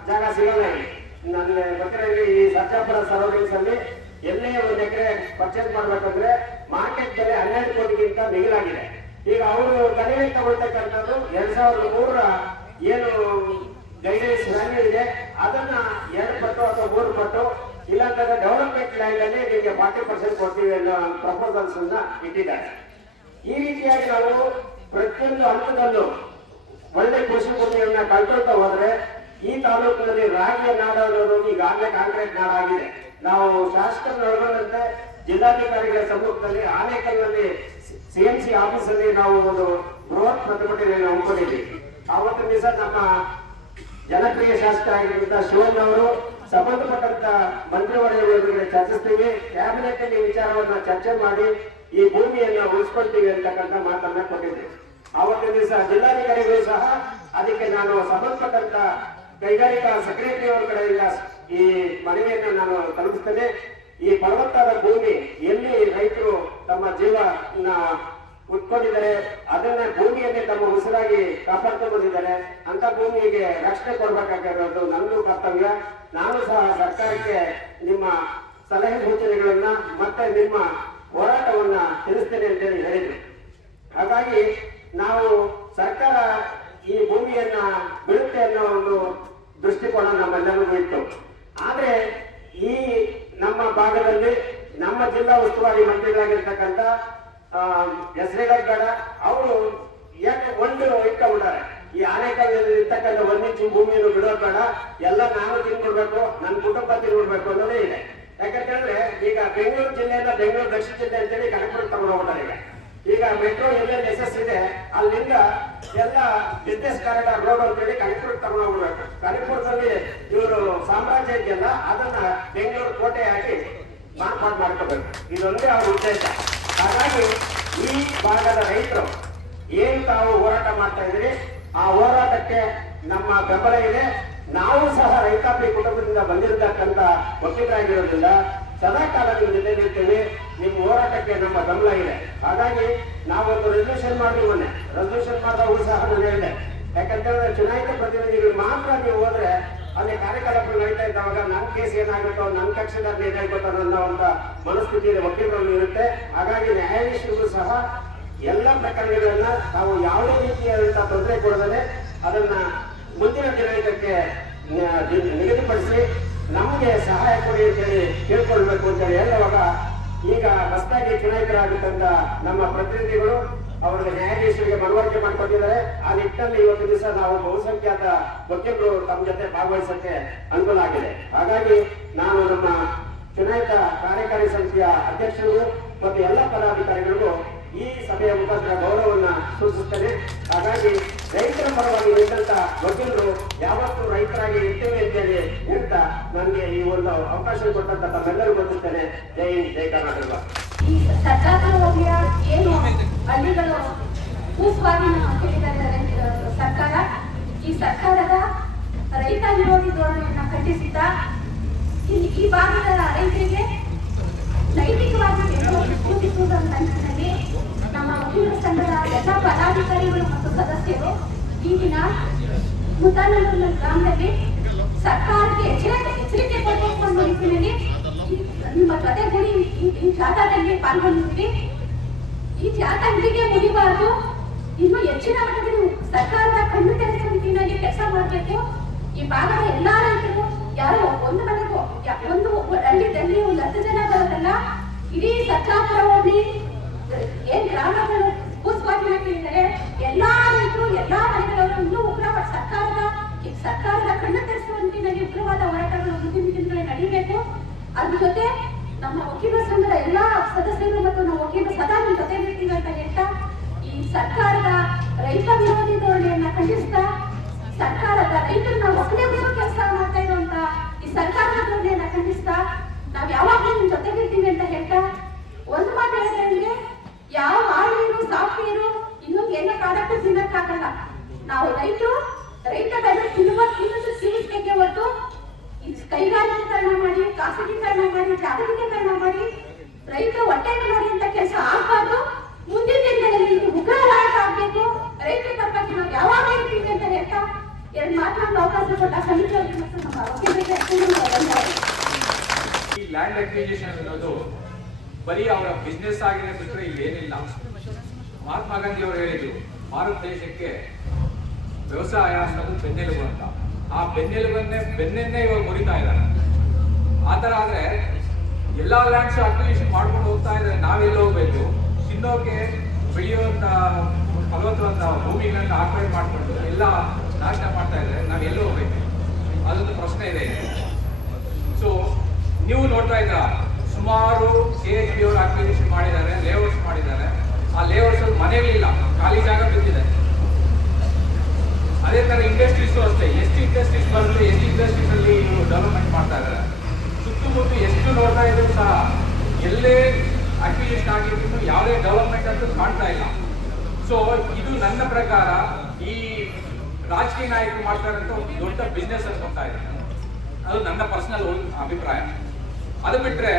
ಜಾಗ ಸಿಗಲ್ಲ. ಇಲ್ಲಿ ನನ್ನ ಗೊತ್ತಿರೋ ಈ ಸರ್ಜಾಪುರ ಸರೌಂಡಿಂಗ್ಸ್ ಅಲ್ಲಿ ಎಲ್ಲೇ 1 ಎಕರೆ ಪರ್ಚೇಸ್ ಮಾಡ್ಬೇಕಂದ್ರೆ ಮಾರ್ಕೆಟ್ ಬೆಲೆ 12 ಕೋಟಿಗಿಂತ ಮಿಗಿಲಾಗಿದೆ. ಈಗ ಅವರು ಗಣಿಗೆ ತಗೊಳ್ತಕ್ಕಂಥದ್ದು 2003ರ ಏನು ಗೈಡೆನ್ಸ್ ವ್ಯಾಲ್ಯೂ ಇದೆ ಅದನ್ನ 2 ಪಟ್ಟು ಅಥವಾ 3 ಪಟ್ಟು ಇಲ್ಲಾಂತಂದ್ರೆ ಡೆವಲಪ್ಮೆಂಟ್ ಲ್ಯಾಂಡ್ ಅಲ್ಲಿ ನಿಮಗೆ 40% ಕೊಡ್ತೀವಿ ಅನ್ನೋ ಪ್ರಪೋಸಲ್ಸ್ ಅನ್ನ ಇಟ್ಟಿದ್ದಾರೆ. ಈ ರೀತಿಯಾಗಿ ನಾವು ಪ್ರತಿಯೊಂದು ಹಂತದಲ್ಲೂ ಒಳ್ಳೆ ಕೃಷಿ ಭೂಮಿಯನ್ನ ಕಳ್ಕೊಳ್ತಾ ಹೋದ್ರೆ ಈ ತಾಲೂಕಿನಲ್ಲಿ ರಾಗಿಯ ನಾಡು ಅನ್ನೋದು ಈಗಾಗಲೇ ಕಾಂಕ್ರೀಟ್ ನಾಡಾಗಿದೆ. ನಾವು ಶಾಸಕರು ಒಳಗೊಂಡಂತೆ ಜಿಲ್ಲಾಧಿಕಾರಿಗಳ ಸಮ್ಮುಖದಲ್ಲಿ ಆನೇಕಲ್ನಲ್ಲಿ CMC ಆಫೀಸಲ್ಲಿ ನಾವು ಒಂದು ಬೃಹತ್ ಪ್ರತಿಭಟನೆಯನ್ನು ಹಮ್ಮಿಕೊಂಡಿದ್ವಿ. ಆವತ್ತಿನ ದಿವಸ ನಮ್ಮ ಜನಪ್ರಿಯ ಶಾಸಕರಾಗಿರುವಂತಹ ಶಿವಣ್ಣ ಅವರು ಸಂಬಂಧಪಟ್ಟಂತ ಮಂತ್ರಿವರ್ಗದೊಂದಿಗೆ ಚರ್ಚಿಸ್ತೀವಿ, ಕ್ಯಾಬಿನೆಟ್ ಅಲ್ಲಿ ವಿಚಾರವನ್ನ ಚರ್ಚೆ ಮಾಡಿ ಈ ಭೂಮಿಯನ್ನ ಉಳಿಸ್ಕೊಳ್ತೀವಿ ಅಂತಕ್ಕಂಥ ಮಾತನ್ನ ಕೊಟ್ಟಿದ್ವಿ. ಆವತ್ತಿನ ದಿವಸ ಜಿಲ್ಲಾಧಿಕಾರಿಗಳು ಸಹ ಅದಕ್ಕೆ ನಾನು ಸಂಬಂಧಪಟ್ಟಂತ ಕೈಗಾರಿಕಾ ಸೆಕ್ರೆಟರಿ ಅವರ ಕಡೆಯಿಂದ ಈ ಮನವಿಯನ್ನು ನಾನು ತಲುಪಿಸ್ತೇನೆ. ಈ ಫಲವತ್ತಾದ ಭೂಮಿ ಎಲ್ಲಿ ರೈತರು ತಮ್ಮ ಜೀವನ ಉಟ್ಕೊಂಡಿದ್ದಾರೆ ಅದನ್ನ ಭೂಮಿಯನ್ನೇ ತಮ್ಮ ಉಸಿರಾಗಿ ಕಾಪಾಡ್ಕೊಂಡು ಬಂದಿದ್ದಾರೆ ಅಂತ ಭೂಮಿಗೆ ರಕ್ಷಣೆ ಕೊಡ್ಬೇಕಾಗಿರೋದು ನನ್ನದು ಕರ್ತವ್ಯ. ನಾನು ಸಹ ಸರ್ಕಾರಕ್ಕೆ ನಿಮ್ಮ ಸಲಹೆ ಸೂಚನೆಗಳನ್ನ ಮತ್ತೆ ನಿಮ್ಮ ಹೋರಾಟವನ್ನ ತಿಳಿಸ್ತೇನೆ ಅಂತೇಳಿ ಹೇಳಿದ್ರು. ಹಾಗಾಗಿ ನಾವು ಸರ್ಕಾರ ಈ ಭೂಮಿಯನ್ನ ಬಿಡುತ್ತೆ ಅನ್ನೋ ಒಂದು ದೃಷ್ಟಿಕೋನ ನಮ್ಮೆಲ್ಲರಿಗೂ ಇತ್ತು. ಆದ್ರೆ ಈ ನಮ್ಮ ಭಾಗದಲ್ಲಿ ನಮ್ಮ ಜಿಲ್ಲಾ ಉಸ್ತುವಾರಿ ಮಂತ್ರಿಗಳಾಗಿರ್ತಕ್ಕಂಥ ಹೆಸರೇಗೌಡ ಅವರು ಯಾಕೆ ಒಂದು ಇಟ್ಕೊಂಡ್ಬಿಟ್ಟಾರೆ, ಈ ಆನೇಕಲ್ನಲ್ಲಿ ಇರ್ತಕ್ಕಂಥ 1 ಇಂಚು ಭೂಮಿಯನ್ನು ಬಿಡೋದು ಬೇಡ, ಎಲ್ಲ ನಾನು ತಿನ್ಕೊಡ್ಬೇಕು, ನನ್ನ ಕುಟುಂಬ ತಿನ್ಕೊಡ್ಬೇಕು ಅನ್ನೋದೇ ಇದೆ. ಯಾಕಂತ ಹೇಳಿದ್ರೆ ಈಗ ಬೆಂಗಳೂರು ಜಿಲ್ಲೆಯಿಂದ ಬೆಂಗಳೂರು ದಕ್ಷಿಣ ಜಿಲ್ಲೆ ಅಂತೇಳಿ ಕನಕಪುರಕ್ಕೆ ತಗೊಂಡು ಹೋಗ್ಬಿಟ್ಟಾರೆ. ಈಗ ಮೆಟ್ರೋ ಎಲ್ಲೆಲ್ಲಿ ಎಸ್ ಇದೆ ಅಲ್ಲಿಂದ ಎಲ್ಲ ಬಿಸ್ನೆಸ್ ಕಾರಿಡಾರ್ ರೋಡ್ ಅಂತೇಳಿ ಕನಕಪುರಕ್ಕೆ ತಗೊಂಡು ಹೋಗ್ಬಿಡ್ಬೇಕು. ಕನಕಪುರದಲ್ಲಿ ಇವರು ಸಾಮ್ರಾಜ್ಯ ಇದೆಯಲ್ಲ ಅದನ್ನ ಬೆಂಗಳೂರು ಕೋಟೆ ಹಾಕಿ ಮಾರ್ಪಾಡು ಮಾಡ್ಕೋಬೇಕು. ಇದೊಂದೇ ಅವ್ರ ಉದ್ದೇಶ. ಹಾಗಾಗಿ ಈ ಭಾಗದ ರೈತರು ಏನ್ ತಾವು ಹೋರಾಟ ಮಾಡ್ತಾ ಇದ್ರಿ ಆ ಹೋರಾಟಕ್ಕೆ ನಮ್ಮ ಬೆಂಬಲ ಇದೆ. ನಾವು ಸಹ ರೈತಾಪಿ ಕುಟುಂಬದಿಂದ ಬಂದಿರತಕ್ಕಂತ ವಕೀಲರಾಗಿರೋದ್ರಿಂದ ಸದಾ ಕಾಲ ನಿಮ್ಮ ಜೊತೆಲಿರ್ತೀವಿ. ನಿಮ್ಮ ಹೋರಾಟಕ್ಕೆ ನಮ್ಮ ಬೆಂಬಲ ಇದೆ. ಹಾಗಾಗಿ ನಾವೊಂದು ರೆಸಲ್ಯೂಷನ್ ಮಾಡಿದ್ವಿ. ರೆಸಲ್ಯೂಷನ್ ಮಾಡಿದವರು ಸಹ ನಾನು ಹೇಳಿದೆ, ಯಾಕಂತಂದ್ರೆ ಚುನಾಯಿತ ಪ್ರತಿನಿಧಿಗಳು ಮಾತ್ರ ನೀವು ಹೋದ್ರೆ ಅಲ್ಲಿ ಕಾರ್ಯಕಲಾಪಗಳು ನಡೀತಾ ಇದ್ದಾವಾಗ ನನ್ನ ಕೇಸ್ ಏನಾಗುತ್ತೋ, ನನ್ನ ಕಕ್ಷೆದಾರ ಏನಾಗುತ್ತೋ ಅನ್ನೋಂಥ ಮನಸ್ಥಿತಿ ವಕೀಲರಲ್ಲಿ ಇರುತ್ತೆ. ಹಾಗಾಗಿ ನ್ಯಾಯಾಧೀಶರು ಸಹ ಎಲ್ಲ ಪ್ರಕರಣಗಳನ್ನ ತಾವು ಯಾವುದೇ ರೀತಿಯಾದಂತಹ ತೊಂದರೆ ಕೊಡದೇ ಅದನ್ನ ಮುಂದಿನ ದಿನಾಂಕಕ್ಕೆ ನಿಗದಿಪಡಿಸಿ ನಮಗೆ ಸಹಾಯ ಕೊಡಿ ಅಂತೇಳಿ ಕೇಳ್ಕೊಳ್ಬೇಕು ಅಂತೇಳಿ ಹೇಳುವಾಗ ಈಗ ಹೊಸದಾಗಿ ಚುನಾಯಿತರಾಗಿದ್ದಂತ ನಮ್ಮ ಪ್ರತಿನಿಧಿಗಳು ಅವರಿಗೆ ನ್ಯಾಯಾಧೀಶರಿಗೆ ಮನವರಿಕೆ ಮಾಡ್ಕೊಂಡಿದ್ದಾರೆ. ಆ ನಿಟ್ಟಿನಲ್ಲಿ ಇವತ್ತು ದಿವಸ ನಾವು ಬಹುಸಂಖ್ಯಾತ ವಕೀಲರು ತಮ್ಮ ಜೊತೆ ಭಾಗವಹಿಸಕ್ಕೆ ಅನುಕೂಲ ಆಗಿದೆ. ಹಾಗಾಗಿ ನಾನು ನಮ್ಮ ಚುನಾಯಿತ ಕಾರ್ಯಕಾರಿ ಸಮಿತಿಯ ಅಧ್ಯಕ್ಷರಿಗೂ ಮತ್ತು ಎಲ್ಲ ಪದಾಧಿಕಾರಿಗಳಿಗೂ ಈ ಸಭೆಯ ಮುಖಾಂತರ ಗೌರವವನ್ನ ಸೂಚಿಸುತ್ತೇನೆ. ಹಾಗಾಗಿ ರೈತರ ಪರವಾಗಿ ನಿಂತ ವಕೀಲರು ಯಾವತ್ತೂ ರೈತರಾಗಿ ಇರ್ತೇವೆ ಅಂತೇಳಿ ಹೇಳ್ತಾ ನನಗೆ ಈ ಒಂದು ಅವಕಾಶ ಕೊಟ್ಟಂತ ತಮ್ಮೆಲ್ಲರಿಗೂ ಗೊತ್ತಿರ್ತೇನೆ. ಜೈ ಹಿಂದ್, ಜೈ ಕರ್ನಾಟಕ. ಈ ಸರ್ಕಾರದಲ್ಲಿಯ ಏನು ಹಳ್ಳಿಗಳು ಭೂಸ್ವಾಧೀನ ಕೇಳಿದ್ದಾರೆ ಸರ್ಕಾರ, ಈ ಸರ್ಕಾರದ ರೈತ ವಿರೋಧಿ ಧೋರಣೆಯನ್ನು ಖಂಡಿಸಿದ ಈ ಭಾಗದ ರೈತರಿಗೆ ನೈತಿಕವಾಗಿ ಬೆಂಬಲಿಸುವುದರ ನಿಟ್ಟಿನಲ್ಲಿ ನಮ್ಮ ವಕೀಲರ ಸಂಘದ ಎಲ್ಲ ಪದಾಧಿಕಾರಿಗಳು ಮತ್ತು ಸದಸ್ಯರು ಈಗಿನ ಮುತಾನೂರು ಗ್ರಾಮದಲ್ಲಿ ಸರ್ಕಾರಕ್ಕೆ ಎಚ್ಚರಿಕೆ ಕೊಡಬೇಕು ಅನ್ನೋ ನಿಟ್ಟಿನಲ್ಲಿ ನಿಮ್ಮ ಜೊತೆಗೂಡಿ ಈ ಜಾಥಾದಲ್ಲಿ ಪಾಲ್ಗೊಂಡಿದ್ವಿ. ಈ ಜಾಥಾ ಇಲ್ಲಿಗೆ ಮುಗಿಬಾರದು, ಇನ್ನು ಹೆಚ್ಚಿನ ಮಟ್ಟದಲ್ಲಿ ಸರ್ಕಾರದ ಕಣ್ಣು ತೆರೆಸುವ ನಿಟ್ಟಿನಲ್ಲಿ ಕೆಲಸ ಮಾಡಬೇಕು. ಈ ಭಾಗದ ಎಲ್ಲಾ ರೈತರು ಯಾರು ಒಂದು ಮನೆಗೂ ಒಂದು ಹಳ್ಳಿಯಲ್ಲಿ ಒಂದು 10 ಜನ ಬರೋದಲ್ಲ, ಇಡೀ ಸರ್ಕಾರಪುರ ಹೋಗಿ ಏನ್ ಗ್ರಾಮಗಳು ಭೂಸ್ವಾಧೀನ ಕೇಳಿದರೆ ಎಲ್ಲಾ ರೈತರು ಎಲ್ಲಾ ಮನೆಗಳವರು ಇನ್ನೂ ಉಗ್ರವಾದ ಸರ್ಕಾರದ ಕಣ್ಣು ತೆರೆಸುವ ನಿಟ್ಟಿನಲ್ಲಿ ಉಗ್ರವಾದ ಹೋರಾಟಗಳು ಮುಂದಿನ ದಿನಗಳಲ್ಲಿ ನಡೀಬೇಕು. ಅದ್ರ ಜೊತೆ ನಮ್ಮ ವಕೀಲರ ಸಂಘದ ಎಲ್ಲಾ ಸದಸ್ಯರು ಮತ್ತು ನಾವು ವಕೀಲರು ಸದಾ ನಿಮ್ಮ ಜೊತೆ ಇರ್ತೀವಿ ಅಂತ ಹೇಳ್ತಾ, ಈ ಸರ್ಕಾರದ ರೈತ ವಿರೋಧಿ ಧೋರಣೆಯನ್ನ ಖಂಡಿಸ್ತಾ, ಸರ್ಕಾರದ ರೈತರು ನಾವು ಒಕ್ಕಲೆಬ್ಬಿಸೋ ಕೆಲಸ ಮಾಡ್ತಾ ಇರುವಂತ ಈ ಸರ್ಕಾರದ ಧೋರಣೆಯನ್ನ ಖಂಡಿಸ್ತಾ ನಾವ್ ಯಾವಾಗಲೂ ನಿಮ್ ಜೊತೆಗಿರ್ತೀವಿ ಅಂತ ಹೇಳ್ತಾ, ಒಂದು ಮಾತು ಹೇಳಿದ್ರೆ ಯಾವ ಹಾರ್ಡ್ವೇರು ಸಾಫ್ಟ್ವೇರು ಇನ್ನೊಂದು ಎಲ್ಲ ಪ್ರಾಡಕ್ಟ್ ತಿನ್ನಕ್ಕಾಗಲ್ಲ. ನಾವು ರೈತ ಬೆಲೆ ತಿನ್ನೋದು ಜೀವಿಸಬೇಕೆ ಹೊರತು ಕೈಗಾರಿಕೀಕರಣ ಮಾಡಿ, ಖಾಸಗೀಕರಣ ಮಾಡಿ, ಜಾಗತೀಕರಣ ಮಾಡಿ ರೈತ ಹೊಟ್ಟೆ ನೋಡಿ ಅಂತ ಕೆಲಸ ಆಗ್ಬಾರ್ದು. ಮುಂದಿನ ದಿನಗಳಲ್ಲಿ ಉಗ್ರ ಹೋರಾಟ ಆಗ್ಬೇಕು. ರೈತರ ಪರವಾಗಿ ನಾವು ಯಾವಾಗ ಇರ್ತೀವಿ ಅಂತ ಹೇಳ್ತಾ ಎರಡು ಮಾತನಾಡಲು ಅವಕಾಶ ಕೊಟ್ಟ ಸಮಿತಿಯವರಿಗೆ ಮತ್ತು ನಮ್ಮ ವಕೀಲರಿಗೆ ಧನ್ಯವಾದ. ಈ ಲ್ಯಾಂಡ್ ಅಕ್ವಿಸಿಷನ್ ಅನ್ನೋದು ಬರೀ ಅವರ ಬಿಸ್ನೆಸ್ ಆಗಿದೆ ಬಿಟ್ಟರೆ ಇಲ್ಲಿ ಏನಿಲ್ಲ. ಮಹಾತ್ಮ ಗಾಂಧಿ ಅವರು ಹೇಳಿದ್ರು, ಭಾರತ ದೇಶಕ್ಕೆ ವ್ಯವಸಾಯ ಅನ್ನೋದು ಬೆನ್ನೆಲುಬು ಅಂತ. ಆ ಬೆನ್ನೆನ್ನೇ ಇವಾಗ ಮುರಿತಾ ಇದ್ದಾರೆ. ಆ ಥರ ಆದರೆ ಎಲ್ಲ ಲ್ಯಾಂಡ್ಸ್ ಅಕ್ವಿಸಿಷನ್ ಮಾಡ್ಕೊಂಡು ಹೋಗ್ತಾ ಇದ್ದಾರೆ. ನಾವೆಲ್ಲ ಹೋಗ್ಬೇಕು? ತಿನ್ನೋಕೆ ಬೆಳೆಯುವಂಥ ಫಲವತ್ತವಾದ ಭೂಮಿಗಳನ್ನ ಆಕ್ರಮಣ ಮಾಡಿಕೊಂಡು ಎಲ್ಲ ನಾಶ ಮಾಡ್ತಾ ಇದ್ದಾರೆ. ನಾವೆಲ್ಲ ಹೋಗ್ಬೇಕು? ಅದೊಂದು ಪ್ರಶ್ನೆ ಇದೆ. ಸೊ ನೀವು ನೋಡ್ತಾ ಇದ್ದೀರಾ, ಸುಮಾರು CHB ಅವರು ಅಕ್ವಿಸಿಷನ್ ಮಾಡಿದ್ದಾರೆ, ಲೇಔಟ್ಸ್ ಮಾಡಿದ್ದಾರೆ. ಆ ಲೇಔಟ್ಸ್ ಅಲ್ಲಿ ಮನೆಗಳಿಲ್ಲ, ಖಾಲಿ ಜಾಗ ಬಿದ್ದಿದೆ. ಅದೇ ತರ ಇಂಡಸ್ಟ್ರೀಸು ಅಷ್ಟೇ. ಎಷ್ಟು ಇಂಡಸ್ಟ್ರೀಸ್ ಬರುತ್ತೆ, ಎಷ್ಟು ಇಂಡಸ್ಟ್ರೀಸ್ ಅಲ್ಲಿ ಡೆವಲಪ್ಮೆಂಟ್ ಮಾಡ್ತಾ ಇದ್ದಾರೆ. ಸುತ್ತಮುತ್ತ ಎಷ್ಟು ನೋಡ್ತಾ ಇದ್ರು ಸಹ ಎಲ್ಲೇ ಅಕ್ವಿಸಿಷನ್ ಆಗಿದ್ರು ಯಾವುದೇ ಡೆವಲಪ್ಮೆಂಟ್ ಅಂತೂ ಕಾಣ್ತಾ ಇಲ್ಲ. ಸೊ ಇದು ನನ್ನ ಪ್ರಕಾರ ಈ ರಾಜಕೀಯ ನಾಯಕರು ಮಾಡ್ತಾರಂತ ಒಂದು ದೊಡ್ಡ ಬಿಸ್ನೆಸ್ ಅನ್ಕೊಂತಾ ಇದೆ. ಅದು ನನ್ನ ಪರ್ಸನಲ್ ಅಭಿಪ್ರಾಯ. ಅದು ಬಿಟ್ರೆ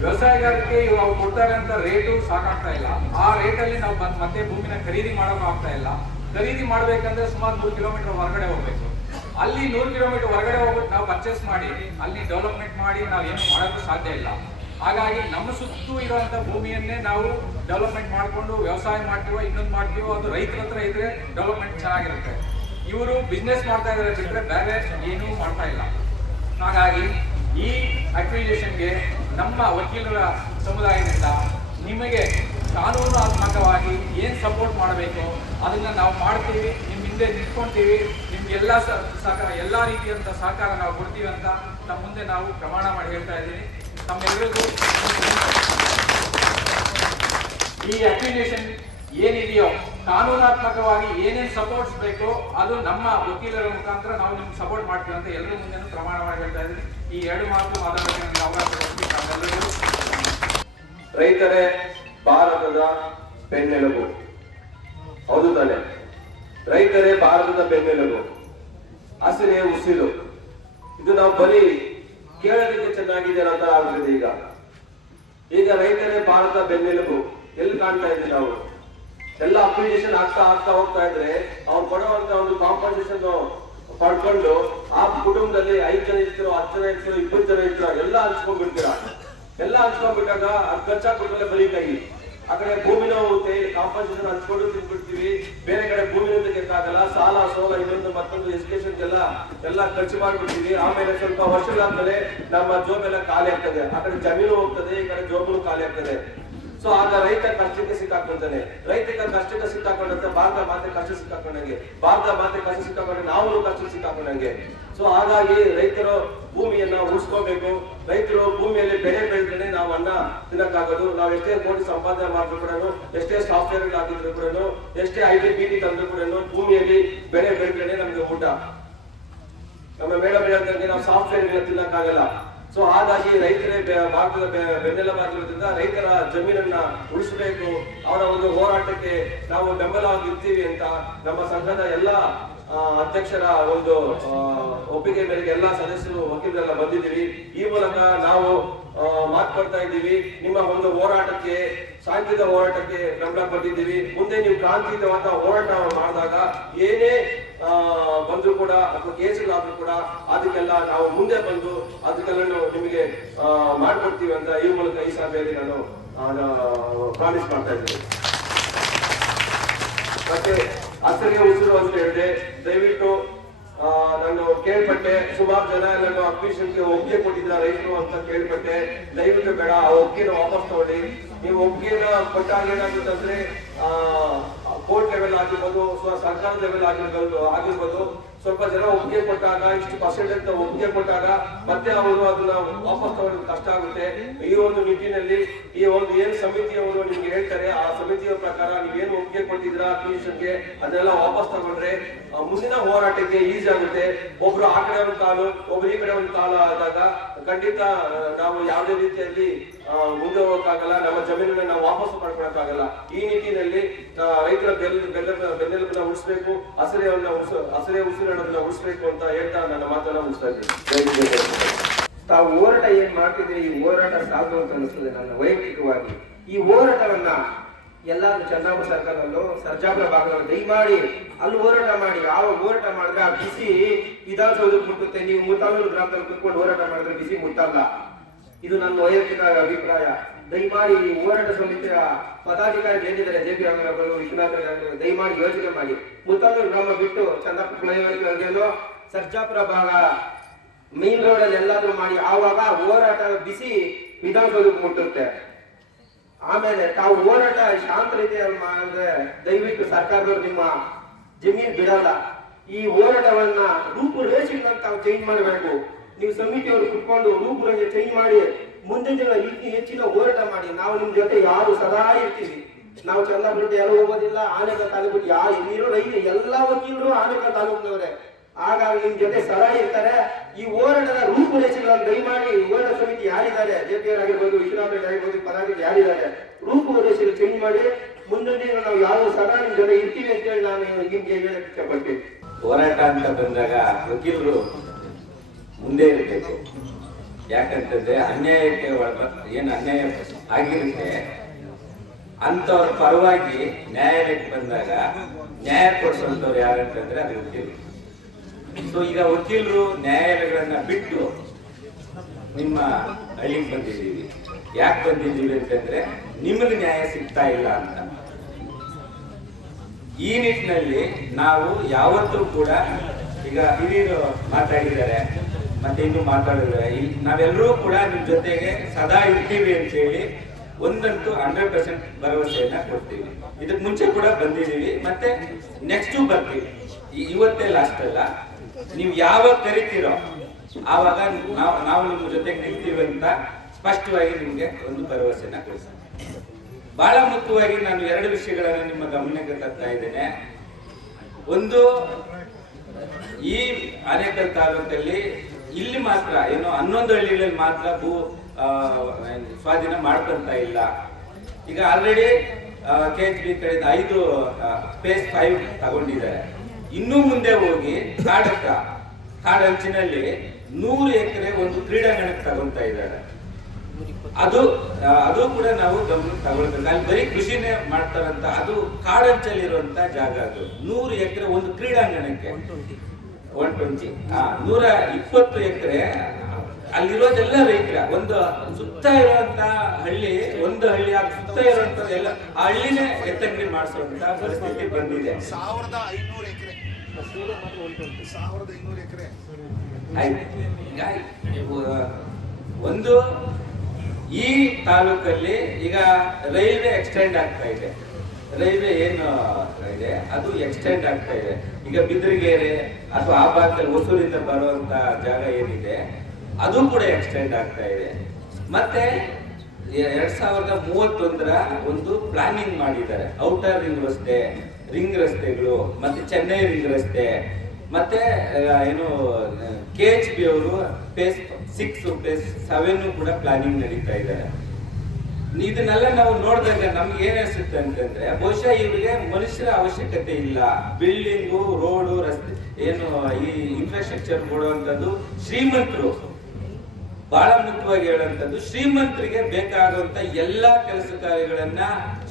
ವ್ಯವಸಾಯಗಾರರಿಗೆ ಅವ್ರು ಕೊಡ್ತಾರೆ ಅಂತ ರೇಟು ಸಾಕಾಗ್ತಾ ಇಲ್ಲ. ಆ ರೇಟಲ್ಲಿ ನಾವು ಮತ್ತೆ ಭೂಮಿನ ಖರೀದಿ ಮಾಡೋಕೆ ಆಗ್ತಾ ಇಲ್ಲ. ಖರೀದಿ ಮಾಡ್ಬೇಕಂದ್ರೆ ಸುಮಾರು 100 ಕಿಲೋಮೀಟರ್ ಹೊರಗಡೆ ಹೋಗ್ಬೇಕು. ಅಲ್ಲಿ 100 ಕಿಲೋಮೀಟರ್ ಹೊರಗಡೆ ಹೋಗ್ಬಿಟ್ಟು ನಾವು ಪರ್ಚೇಸ್ ಮಾಡಿ ಅಲ್ಲಿ ಡೆವಲಪ್ಮೆಂಟ್ ಮಾಡಿ ನಾವು ಏನು ಮಾಡೋಕ್ಕೂ ಸಾಧ್ಯ ಇಲ್ಲ. ಹಾಗಾಗಿ ನಮ್ಮ ಸುತ್ತೂ ಇರುವಂತ ಭೂಮಿಯನ್ನೇ ನಾವು ಡೆವಲಪ್ಮೆಂಟ್ ಮಾಡಿಕೊಂಡು ವ್ಯವಸಾಯ ಮಾಡ್ತೀವೋ ಇನ್ನೊಂದು ಮಾಡ್ತೀವೋ, ಅದು ರೈತರ ಹತ್ರ ಇದ್ರೆ ಡೆವಲಪ್ಮೆಂಟ್ ಚೆನ್ನಾಗಿರುತ್ತೆ. ಇವರು ಬಿಸ್ನೆಸ್ ಮಾಡ್ತಾ ಇದ್ದಾರೆ ಬಿಟ್ಟರೆ ಬೇರೆ ಏನೂ ಮಾಡ್ತಾ ಇಲ್ಲ. ಹಾಗಾಗಿ ಈ ಅಕ್ವಿಸಿಷನ್ಗೆ ನಮ್ಮ ವಕೀಲರ ಸಮುದಾಯದಿಂದ ನಿಮಗೆ ಕಾನೂನಾತ್ಮಕವಾಗಿ ಏನು ಸಪೋರ್ಟ್ ಮಾಡಬೇಕು ಅದನ್ನ ನಾವು ಮಾಡ್ತೀವಿ. ನಿಮ್ಮ ಹಿಂದೆ ನಿಂತ್ಕೊಳ್ತೀವಿ. ನಿಮ್ಗೆಲ್ಲ ಸಹಕಾರ, ಎಲ್ಲ ರೀತಿಯಂಥ ಸಹಕಾರ ನಾವು ಕೊಡ್ತೀವಿ ಅಂತ ನಮ್ಮ ಮುಂದೆ ನಾವು ಪ್ರಮಾಣ ಮಾಡಿ ಹೇಳ್ತಾ ಇದ್ದೀನಿ. ತಮ್ಮೆಲ್ಲರಿಗೂ ಈ ಅಕ್ವಿಸಿಷನ್ ಏನಿದೆಯೋ ಕಾನೂನಾತ್ಮಕವಾಗಿ ಏನೇನು ಸಪೋರ್ಟ್ಸ್ ಬೇಕೋ ಅದು ನಮ್ಮ ವಕೀಲರ ಮುಖಾಂತರ ನಾವು ನಿಮ್ಗೆ ಸಪೋರ್ಟ್ ಮಾಡ್ತೀವಿ ಅಂತ ಎಲ್ಲರ ಮುಂದೆನೂ ಪ್ರಮಾಣ ಮಾಡಿ ಹೇಳ್ತಾ ಇದ್ದೀನಿ. ಈ 2 ಮಾತು ಮಾತಾಡೋಕ್ಕೆ ನನಗೆ ಅವಕಾಶ ಕೊಡ್ತೀವಿ. ನಾವೆಲ್ಲರೂ ರೈತರೇ ಭಾರತದ ಬೆನ್ನೆಲುಬು. ಹೌದು ತಾನೆ? ರೈತರೇ ಭಾರತದ ಬೆನ್ನೆಲುಬು, ಹಸಿರೇ ಉಸಿರು. ಇದು ನಾವು ಬರೀ ಕೇಳೋದಕ್ಕೆ ಚೆನ್ನಾಗಿದೆ ಅಂತ ಆಗಿದೆ. ಈಗ ರೈತರೇ ಭಾರತ ಬೆನ್ನೆಲುಬು ಎಲ್ಲಿ ಕಾಣ್ತಾ ಇದ್ದೀವಿ ನಾವು? ಎಲ್ಲ ಅಪ್ಲಿಕೇಶನ್ ಆಗ್ತಾ ಹೋಗ್ತಾ ಇದ್ರೆ ಅವ್ರು ಕೊಡುವಂತ ಒಂದು ಕಾಂಪನ್ಸೇಷನ್ ಪಡ್ಕೊಂಡು ಆ ಕುಟುಂಬದಲ್ಲಿ 5 ಜನ ಇರ್ತಿರೋ, 10 ಜನ ಇರ್ತಿರೋ, 20 ಜನ ಇರ್ತಿರೋ ಎಲ್ಲ ಹಂಚ್ಕೊಂಡ್ಬಿಡ್ತೀರಾ. ಎಲ್ಲ ಹಂಚ್ಕೊಂಡ್ಬಿಟ್ಟಾಗ ಅದು ಖರ್ಚಾಗ್ಬಿಟ್ರೆ ಬರೀ ಕೈ. ಆ ಕಡೆ ಭೂಮಿನ ಹೋಗುತ್ತೆ, ಕಾಂಪನ್ಸೇಷನ್ ಹಂಚ್ಕೊಂಡು ತಿನ್ಬಿಡ್ತೀವಿ. ಬೇರೆ ಕಡೆ ಭೂಮಿ ತೆಗೆಕ್ಕಾಗಲ್ಲ. ಸಾಲ ಸೋಲ ಇನ್ನೊಂದು ಮತ್ತೊಂದು ಎಜುಕೇಶನ್ ಎಲ್ಲ ಖರ್ಚು ಮಾಡ್ಬಿಡ್ತೀವಿ. ಆಮೇಲೆ ಸ್ವಲ್ಪ ವರ್ಷಗಳಾದ್ಮೇಲೆ ನಮ್ಮ ಜೋಬೆಲ್ಲ ಖಾಲಿ ಆಗ್ತದೆ. ಆ ಕಡೆ ಜಮೀನು ಹೋಗ್ತದೆ, ಈ ಕಡೆ ಜೋಬು ಖಾಲಿ ಆಗ್ತದೆ. ಸೊ ಆಗ ರೈತ ಕಷ್ಟಕ್ಕೆ ಸಿಕ್ಕಾಕೊಳ್ತಾನೆ. ರೈತಕ್ಕೆ ಕಷ್ಟಕ್ಕೆ ಸಿಕ್ಕಾಕೊಂಡಂತೆ ಭಾರತ ಮಾತೆ ಕಷ್ಟ ಸಿಕ್ಕಾಕೊಂಡಂಗೆ, ಭಾರತ ಮಾತೆ ಕಷ್ಟ ಸಿಕ್ಕಾಕೊಂಡ್ರೆ ನಾವು ಕಷ್ಟಕ್ಕೆ ಸಿಕ್ಕಾಕೊಂಡಂಗೆ. ಸೊ ಹಾಗಾಗಿ ರೈತರು ಭೂಮಿಯನ್ನ ಉಳಿಸ್ಕೋಬೇಕು. ರೈತರು ಭೂಮಿಯಲ್ಲಿ ಬೆಳೆ ಬೆಳೆದ್ರೆ ನಾವು ಅನ್ನ ತಿನ್ನಕ್ಕಾಗೋದು. ನಾವು ಎಷ್ಟೇ ಕೋಟಿ ಸಂಪಾದನೆ ಮಾಡಿದ್ರು ಕೂಡ, ಎಷ್ಟೇ ಸಾಫ್ಟ್ವೇರ್ ಹಾಕಿದ್ರು ಕೂಡ, ಎಷ್ಟೇ IT ತಂದ್ರು ಕೂಡ ಭೂಮಿಯಲ್ಲಿ ಬೆಳೆ ಬೆಳೆದ್ರೆ ನಮ್ಗೆ ಊಟ. ನಮ್ಮ ಮೇಡಮ್ ಹೇಳಿದಂಗೆ ನಾವು ಸಾಫ್ಟ್ವೇರ್ ತಿನ್ನಕ್ಕಾಗಲ್ಲ. ಸೊ ಹಾಗಾಗಿ ರೈತರೇ ಭಾರತದ ಬೆನ್ನೆಲುಬಾಗಿರೋದ್ರಿಂದ ರೈತರ ಜಮೀನನ್ನ ಉಳಿಸಬೇಕು, ಅವರ ಒಂದು ಹೋರಾಟಕ್ಕೆ ನಾವು ಬೆಂಬಲವಾಗಿರ್ತೀವಿ ಅಂತ ನಮ್ಮ ಸಂಘದ ಎಲ್ಲ ಅಧ್ಯಕ್ಷರ ಒಂದು ಒಪ್ಪಿಗೆ ಮೇರೆಗೆ ಎಲ್ಲ ಸದಸ್ಯರು ವಕೀಲರೆಲ್ಲ ಬಂದಿದ್ದೀವಿ. ಈ ಮೂಲಕ ನಾವು ಮಾತು ಕೊಡ್ತಾ ಇದ್ದೀವಿ, ನಿಮ್ಮ ಒಂದು ಹೋರಾಟಕ್ಕೆ, ಶಾಂತಿಯುತ ಹೋರಾಟಕ್ಕೆ ಬೆಂಬಲ ಕೊಟ್ಟಿದ್ದೀವಿ. ಮುಂದೆ ನೀವು ಕ್ರಾಂತಿಯುತವಾದ ಹೋರಾಟ ಮಾಡಿದಾಗ ಏನೇ ಬಂದ್ರು ಕೂಡ ಅಥವಾ ಕೇಸುಗಳಾದ್ರೂ ಕೂಡ ಅದಕ್ಕೆಲ್ಲ ನಾವು ಮುಂದೆ ಬಂದು ಅದಕ್ಕೆಲ್ಲ ನಿಮಗೆ ಮಾಡ್ಕೊಡ್ತೀವಿ ಅಂತ ಈ ಮೂಲಕ ಈ ಸಭೆಯಲ್ಲಿ ನಾನು ಪ್ರಾಮಿಸ್ ಮಾಡ್ತಾ ಇದ್ದೀನಿ. ಮತ್ತೆ ಹಸಿರಿಗೆ ಉಸಿರು ಅಂತ ಹೇಳಿದೆ. ದಯವಿಟ್ಟು ನಾನು ಕೇಳ್ಪಟ್ಟೆ, ಸುಮಾರು ಜನ ನನ್ನ ಅಪ್ಲಿಕೇಶನ್ಗೆ ಒಪ್ಪಿಗೆ ಕೊಟ್ಟಿದ್ದಾರೆ ರೈತರು ಅಂತ ಕೇಳ್ಪಟ್ಟೆ. ದಯವಿಟ್ಟು ಬೇಡ, ಆ ಒಪ್ಪಿಗೆನ ವಾಪಸ್ ತಗೊಳ್ಳಿ. ನೀವು ಒಪ್ಪಿಗೆನ ಕೊಟ್ಟಾಗ ಏನಾಗುತ್ತಂದ್ರೆ ಕೋರ್ಟ್ ಲೆವೆಲ್ ಆಗಿರ್ಬೋದು, ಸರ್ಕಾರದ ಲೆವೆಲ್ ಆಗಿರ್ಬೋದು, ಸ್ವಲ್ಪ ಜನ ಒಪ್ಪಿಗೆ ಕೊಟ್ಟಾಗ ಇಷ್ಟು ಪರ್ಸೆಂಟ್ ಅಂತ ಒಪ್ಪಿಗೆ ಕೊಟ್ಟಾಗ ಮತ್ತೆ ಅವರು ಅದನ್ನ ವಾಪಸ್ ತಗೊಳ್ಳೋದು ಕಷ್ಟ ಆಗುತ್ತೆ. ಈ ಒಂದು ನಿಟ್ಟಿನಲ್ಲಿ ಈ ಒಂದು ಏನ್ ಸಮಿತಿಯವರು ನಿಮ್ಗೆ ಹೇಳ್ತಾರೆ, ಆ ಸಮಿತಿಯ ಪ್ರಕಾರ ನೀವೇನು ಒಪ್ಪಿಗೆ ಕೊಟ್ಟಿದ್ರ ಅಪ್ಲಿಕೇಶನ್ಗೆ ಅದನ್ನೆಲ್ಲ ವಾಪಸ್ ತಗೊಂಡ್ರೆ ಮುಂದಿನ ಹೋರಾಟಕ್ಕೆ ಈಸಿ ಆಗುತ್ತೆ. ಒಬ್ರು ಆ ಕಡೆ ಒಂದು ಕಾಲು, ಒಬ್ರು ಈ ಕಡೆ ಒಂದು ಕಾಲು ಆದಾಗ ಖಂಡಿತ ನಾವು ಯಾವುದೇ ರೀತಿಯಲ್ಲಿ ಮುಂದೆ ಹೋಗಕ್ಕಾಗಲ್ಲ, ನಮ್ಮ ಜಮೀನನ್ನ ನಾವು ವಾಪಸ್ ಪಡ್ಕೊಳಕ್ಕಾಗಲ್ಲ. ಈ ನಿಟ್ಟಿನಲ್ಲಿ ರೈತರ ಬೆನ್ನೆಲುಬನ್ನ ಉಳಿಸ್ಬೇಕು, ಹಸಿರೇ ಉಸಿರನ್ನ ಉಳಿಸ್ಬೇಕು ಅಂತ ಹೇಳ್ತಾ ನನ್ನ ಮಾತನ್ನ ಮುಗಿಸ್ತಾ ಇದ್ದೀನಿ. ತಾವು ಹೋರಾಟ ಏನ್ ಮಾಡ್ತಿದ್ರೆ ಈ ಹೋರಾಟ ಸಾಧು ಅಂತ ಅನಿಸ್ತದೆ ನನ್ನ ವೈಯಕ್ತಿಕವಾಗಿ. ಈ ಹೋರಾಟವನ್ನ ಎಲ್ಲಾದ್ರೂ ಚಂದ್ರಬಾಬು ಸರ್ಕಾರದಲ್ಲೂ ಸರ್ಜಾಪುರ ಭಾಗದಲ್ಲಿ ದಯಮಾಡಿ ಅಲ್ಲಿ ಹೋರಾಟ ಮಾಡಿ. ಯಾವ ಹೋರಾಟ ಮಾಡಿದ್ರೆ ಆ ಬಿಸಿ ವಿಧಾನಸೌಧಕ್ಕೆ ಮುಟ್ಟುತ್ತೆ. ನೀವು ಮುತ್ತಾನೂರು ಗ್ರಾಮದಲ್ಲಿ ಕುತ್ಕೊಂಡು ಹೋರಾಟ ಮಾಡಿದ್ರೆ ಬಿಸಿ ಮುಟ್ಟಲ್ಲ. ಇದು ನನ್ನ ವೈಯಕ್ತಿಕ ಅಭಿಪ್ರಾಯ. ದಯಮಾಡಿ ಈ ಹೋರಾಟ ಸಮಿತಿಯ ಪದಾಧಿಕಾರಿ ಏನಿದ್ದಾರೆ, JP ರಂಗನವರು, ವಿಶ್ವನಾಥ ದಯಮಾಡಿ ಯೋಚನೆ ಮಾಡಿ. ಮುತ್ತಾನೂರು ಗ್ರಾಮ ಬಿಟ್ಟು ಚಂದ್ರಪುರ ಫ್ಲೈಓವರ್ಗೆಲ್ಲೋ ಸರ್ಜಾಪುರ ಭಾಗ ಮೇನ್ ರೋಡ್ ಅಲ್ಲಿ ಎಲ್ಲಾದ್ರೂ ಮಾಡಿ. ಆವಾಗ ಹೋರಾಟ ಬಿಸಿ ವಿಧಾನಸೌಧಕ್ಕೆ ಮುಟ್ಟುತ್ತೆ. ಆಮೇಲೆ ತಾವು ಹೋರಾಟ ಶಾಂತ ರೀತಿಯಲ್ಲಿ ಮಾಡಿದ್ರೆ ದಯವಿಟ್ಟು ಸರ್ಕಾರದವರು ನಿಮ್ಮ ಜಮೀನು ಬಿಡಲ್ಲ. ಈ ಹೋರಾಟವನ್ನ ರೂಪುರೇಷೆಗಳನ್ನ ತಾವು ಚೇಂಜ್ ಮಾಡಬೇಕು. ನೀವು ಸಮಿತಿಯವರು ಕುತ್ಕೊಂಡು ರೂಪುರೇಷೆ ಚೇಂಜ್ ಮಾಡಿ ಮುಂದಿನ ದಿನ ಹೆಚ್ಚಿನ ಹೋರಾಟ ಮಾಡಿ. ನಾವು ನಿಮ್ ಜೊತೆ ಯಾರು ಸದಾ ಇರ್ತೀವಿ. ನಾವು ಚಂದ್ರಪುರ ಯಾರು ಹೋಗೋದಿಲ್ಲ. ಆನೇಕಲ್ ತಾಲೂಕು ಯಾರು ಇಲ್ಲಿರೋ ರೈತ ಎಲ್ಲ ವಕೀಲರು ಆನೇಕಲ್ ತಾಲೂಕಿನವರೇ. ಹಾಗಾಗಿ ನಿಮ್ ಜೊತೆ ಸದಾ ಇರ್ತಾರೆ. ಈ ಹೋರಾಟದ ರೂಪುರೇಷೆಗಳನ್ನು ದಯಮಾಡಿ ಹೋರಾಟ ಸಮಿತಿ ಯಾರಿದ್ದಾರೆ, JP ಆಗಿರ್ಬೋದು, ವಿಶ್ವನಾಥ ಆಗಿರ್ಬೋದು, ಪದಾಧಿಕಾರಿ ಯಾರಿದ್ದಾರೆ, ರೂಪುರೇಷೆಗಳು ಚೇಂಜ್ ಮಾಡಿ. ಮುಂದಿನ ದಿನ ನಾವು ಯಾವ ಸದಾ ನಿಮ್ ಜೊತೆ ಇರ್ತೀವಿ ಅಂತ ಹೇಳಿ ನಾನು ನಿಮ್ಗೆ ಹೇಳಕ್ ಇಷ್ಟಪಡ್ತೀನಿ. ಹೋರಾಟ ಅಂತ ಬಂದಾಗ ವಕೀಲರು ಮುಂದೆ ಇರಬೇಕು. ಯಾಕಂತಂದ್ರೆ ಅನ್ಯಾಯಕ್ಕೆ ಏನು ಅನ್ಯಾಯ ಆಗಿರುತ್ತೆ ಅಂತವ್ರ ಪರವಾಗಿ ನ್ಯಾಯಾಲಯಕ್ಕೆ ಬಂದಾಗ ನ್ಯಾಯ ಕೊಡಿಸುವಂತವ್ರು ಯಾರಂತಂದ್ರೆ ಅದು ವಕೀಲರು. ಸೊ ಈಗ ವಕೀಲರು ನ್ಯಾಯಾಲಯಗಳನ್ನ ಬಿಟ್ಟು ನಿಮ್ಮ ಹಳ್ಳಿಗೆ ಬಂದಿದ್ದೀವಿ. ಯಾಕೆ ಬಂದಿದ್ದೀವಿ ಅಂತಂದ್ರೆ ನಿಮಗೆ ನ್ಯಾಯ ಸಿಗ್ತಾ ಇಲ್ಲ ಅಂತ. ಈ ನಿಟ್ಟಿನಲ್ಲಿ ನಾವು ಯಾವತ್ತೂ ಕೂಡ, ಈಗ ಹಿರಿಯರು ಮಾತಾಡಿದ್ದಾರೆ, ಮತ್ತೆ ಇನ್ನು ಮಾತಾಡಿದ್ರೆ ನಾವೆಲ್ಲರೂ ಕೂಡ ನಿಮ್ ಜೊತೆಗೆ ಸದಾ ಇರ್ತೀವಿ ಅಂತ ಹೇಳಿ ಒಂದಂತೂ 100% ಭರವಸೆಯನ್ನ ಕೊಡ್ತೀವಿ. ಇದಕ್ಕೆ ಮುಂಚೆ ಕೂಡ ಬಂದಿದ್ದೀವಿ, ಮತ್ತೆ ನೆಕ್ಸ್ಟು ಬರ್ತೀವಿ. ಇವತ್ತೇ ಲಾಸ್ಟ್ ಅಲ್ಲ, ನೀವು ಯಾವಾಗ ಕರಿತೀರೋ ಆವಾಗ ನಾವು ನಿಮ್ಮ ಜೊತೆಗೆ ನಿಲ್ತೀವಿ ಅಂತ ಸ್ಪಷ್ಟವಾಗಿ ನಿಮ್ಗೆ ಒಂದು ಭರವಸೆನ ಕೊಡ್ತೀನಿ. ಬಹಳ ಮುಖ್ಯವಾಗಿ ನಾನು 2 ವಿಷಯಗಳನ್ನು ನಿಮ್ಮ ಗಮನಕ್ಕೆ ತರ್ತಾ ಇದ್ದೇನೆ. ಒಂದು, ಈ ಆನೇಕಲ್ ತಾಲೂಕಲ್ಲಿ ಇಲ್ಲಿ ಮಾತ್ರ ಏನು 11 ಹಳ್ಳಿಗಳಲ್ಲಿ ಮಾತ್ರ ಭೂ ಸ್ವಾಧೀನ ಮಾಡ್ಕೊಂತ ಇಲ್ಲ. ಈಗ ಆಲ್ರೆಡಿ KHB ಕಡೆಯಿಂದ 5 phase 5 ತಗೊಂಡಿದ್ದಾರೆ. ಇನ್ನೂ ಮುಂದೆ ಹೋಗಿ ಕಾಡಂಚಿನಲ್ಲಿ 100 ಎಕರೆ ಒಂದು ಕ್ರೀಡಾಂಗಣಕ್ಕೆ ತಗೊಂತಾ ಇದ್ದಾರೆ. ಅದು ಕೂಡ ನಾವು ಗಮನ ತಗೊಳ್ಬೇಕು. ಅಲ್ಲಿ ಬರೀ ಕೃಷಿನೇ ಮಾಡ್ತಾರಂತ. ಅದು ಕಾಡಂಚಲ್ಲಿ ಇರುವಂತ ಜಾಗ. ಅದು 100 ಎಕರೆ ಒಂದು ಕ್ರೀಡಾಂಗಣಕ್ಕೆ 120 120 ಎಕರೆ ಅಲ್ಲಿರೋದೆಲ್ಲ ರೈತರ. ಒಂದು ಸುತ್ತ ಇರುವಂತ ಹಳ್ಳಿ, ಒಂದು ಹಳ್ಳಿ ಆಗ ಸುತ್ತ ಇರುವಂತ ಎಲ್ಲ ಆ ಹಳ್ಳಿನೇ ಎತ್ತಂಗಡಿ ಮಾಡಿಸುವಂತ ಪರಿಸ್ಥಿತಿ ಬಂದಿದೆ. 1500 ಎಕರೆ. 1500 ಎಕರೆ. ಒಂದು ಈ ತಾಲೂಕಲ್ಲಿ ಈಗ ರೈಲ್ವೆ ಎಕ್ಸ್ಟೆಂಡ್ ಆಗ್ತಾ ಇದೆ. ರೈಲ್ವೆ ಏನು ಇದೆ ಅದು ಎಕ್ಸ್ಟೆಂಡ್ ಆಗ್ತಾ ಇದೆ. ಈಗ ಬಿದ್ರಗೆರೆ ಅಥವಾ ಆ ಭಾಗದಲ್ಲಿ ಹೊಸೂರಿಂದ ಬರುವಂತ ಜಾಗ ಏನಿದೆ ಅದು ಕೂಡ ಎಕ್ಸ್ಟೆಂಡ್ ಆಗ್ತಾ ಇದೆ. ಮತ್ತೆ 2031 ಒಂದು ಪ್ಲಾನಿಂಗ್ ಮಾಡಿದ್ದಾರೆ. ಔಟರ್ ರಿಂಗ್ ರಸ್ತೆ, ರಿಂಗ್ ರಸ್ತೆಗಳು, ಮತ್ತೆ ಚೆನ್ನೈ ರಿಂಗ್ ರಸ್ತೆ, ಮತ್ತೆ ಏನು KHB ಅವರು ಫೇಸ್ 6 ಫೇಸ್ 7 ಕೂಡ ಪ್ಲಾನಿಂಗ್ ನಡೀತಾ ಇದ್ದಾರೆ. ಇದನ್ನೆಲ್ಲ ನಾವು ನೋಡಿದಾಗ ನಮ್ಗೆ ಏನ್ ಅನ್ಸುತ್ತೆ ಅಂತಂದ್ರೆ ಬಹುಶಃ ಇವರಿಗೆ ಮನುಷ್ಯರ ಅವಶ್ಯಕತೆ ಇಲ್ಲ. ಬಿಲ್ಡಿಂಗು, ರೋಡು, ರಸ್ತೆ ಏನು ಈ ಇನ್ಫ್ರಾಸ್ಟ್ರಕ್ಚರ್ ಕೊಡುವಂಥದ್ದು ಶ್ರೀಮಂತರು, ಬಹಳ ಮುಖ್ಯವಾಗಿ ಹೇಳುವಂಥದ್ದು ಶ್ರೀಮಂತರಿಗೆ ಬೇಕಾಗುವಂತ ಎಲ್ಲಾ ಕೆಲಸ ಕಾರ್ಯಗಳನ್ನ,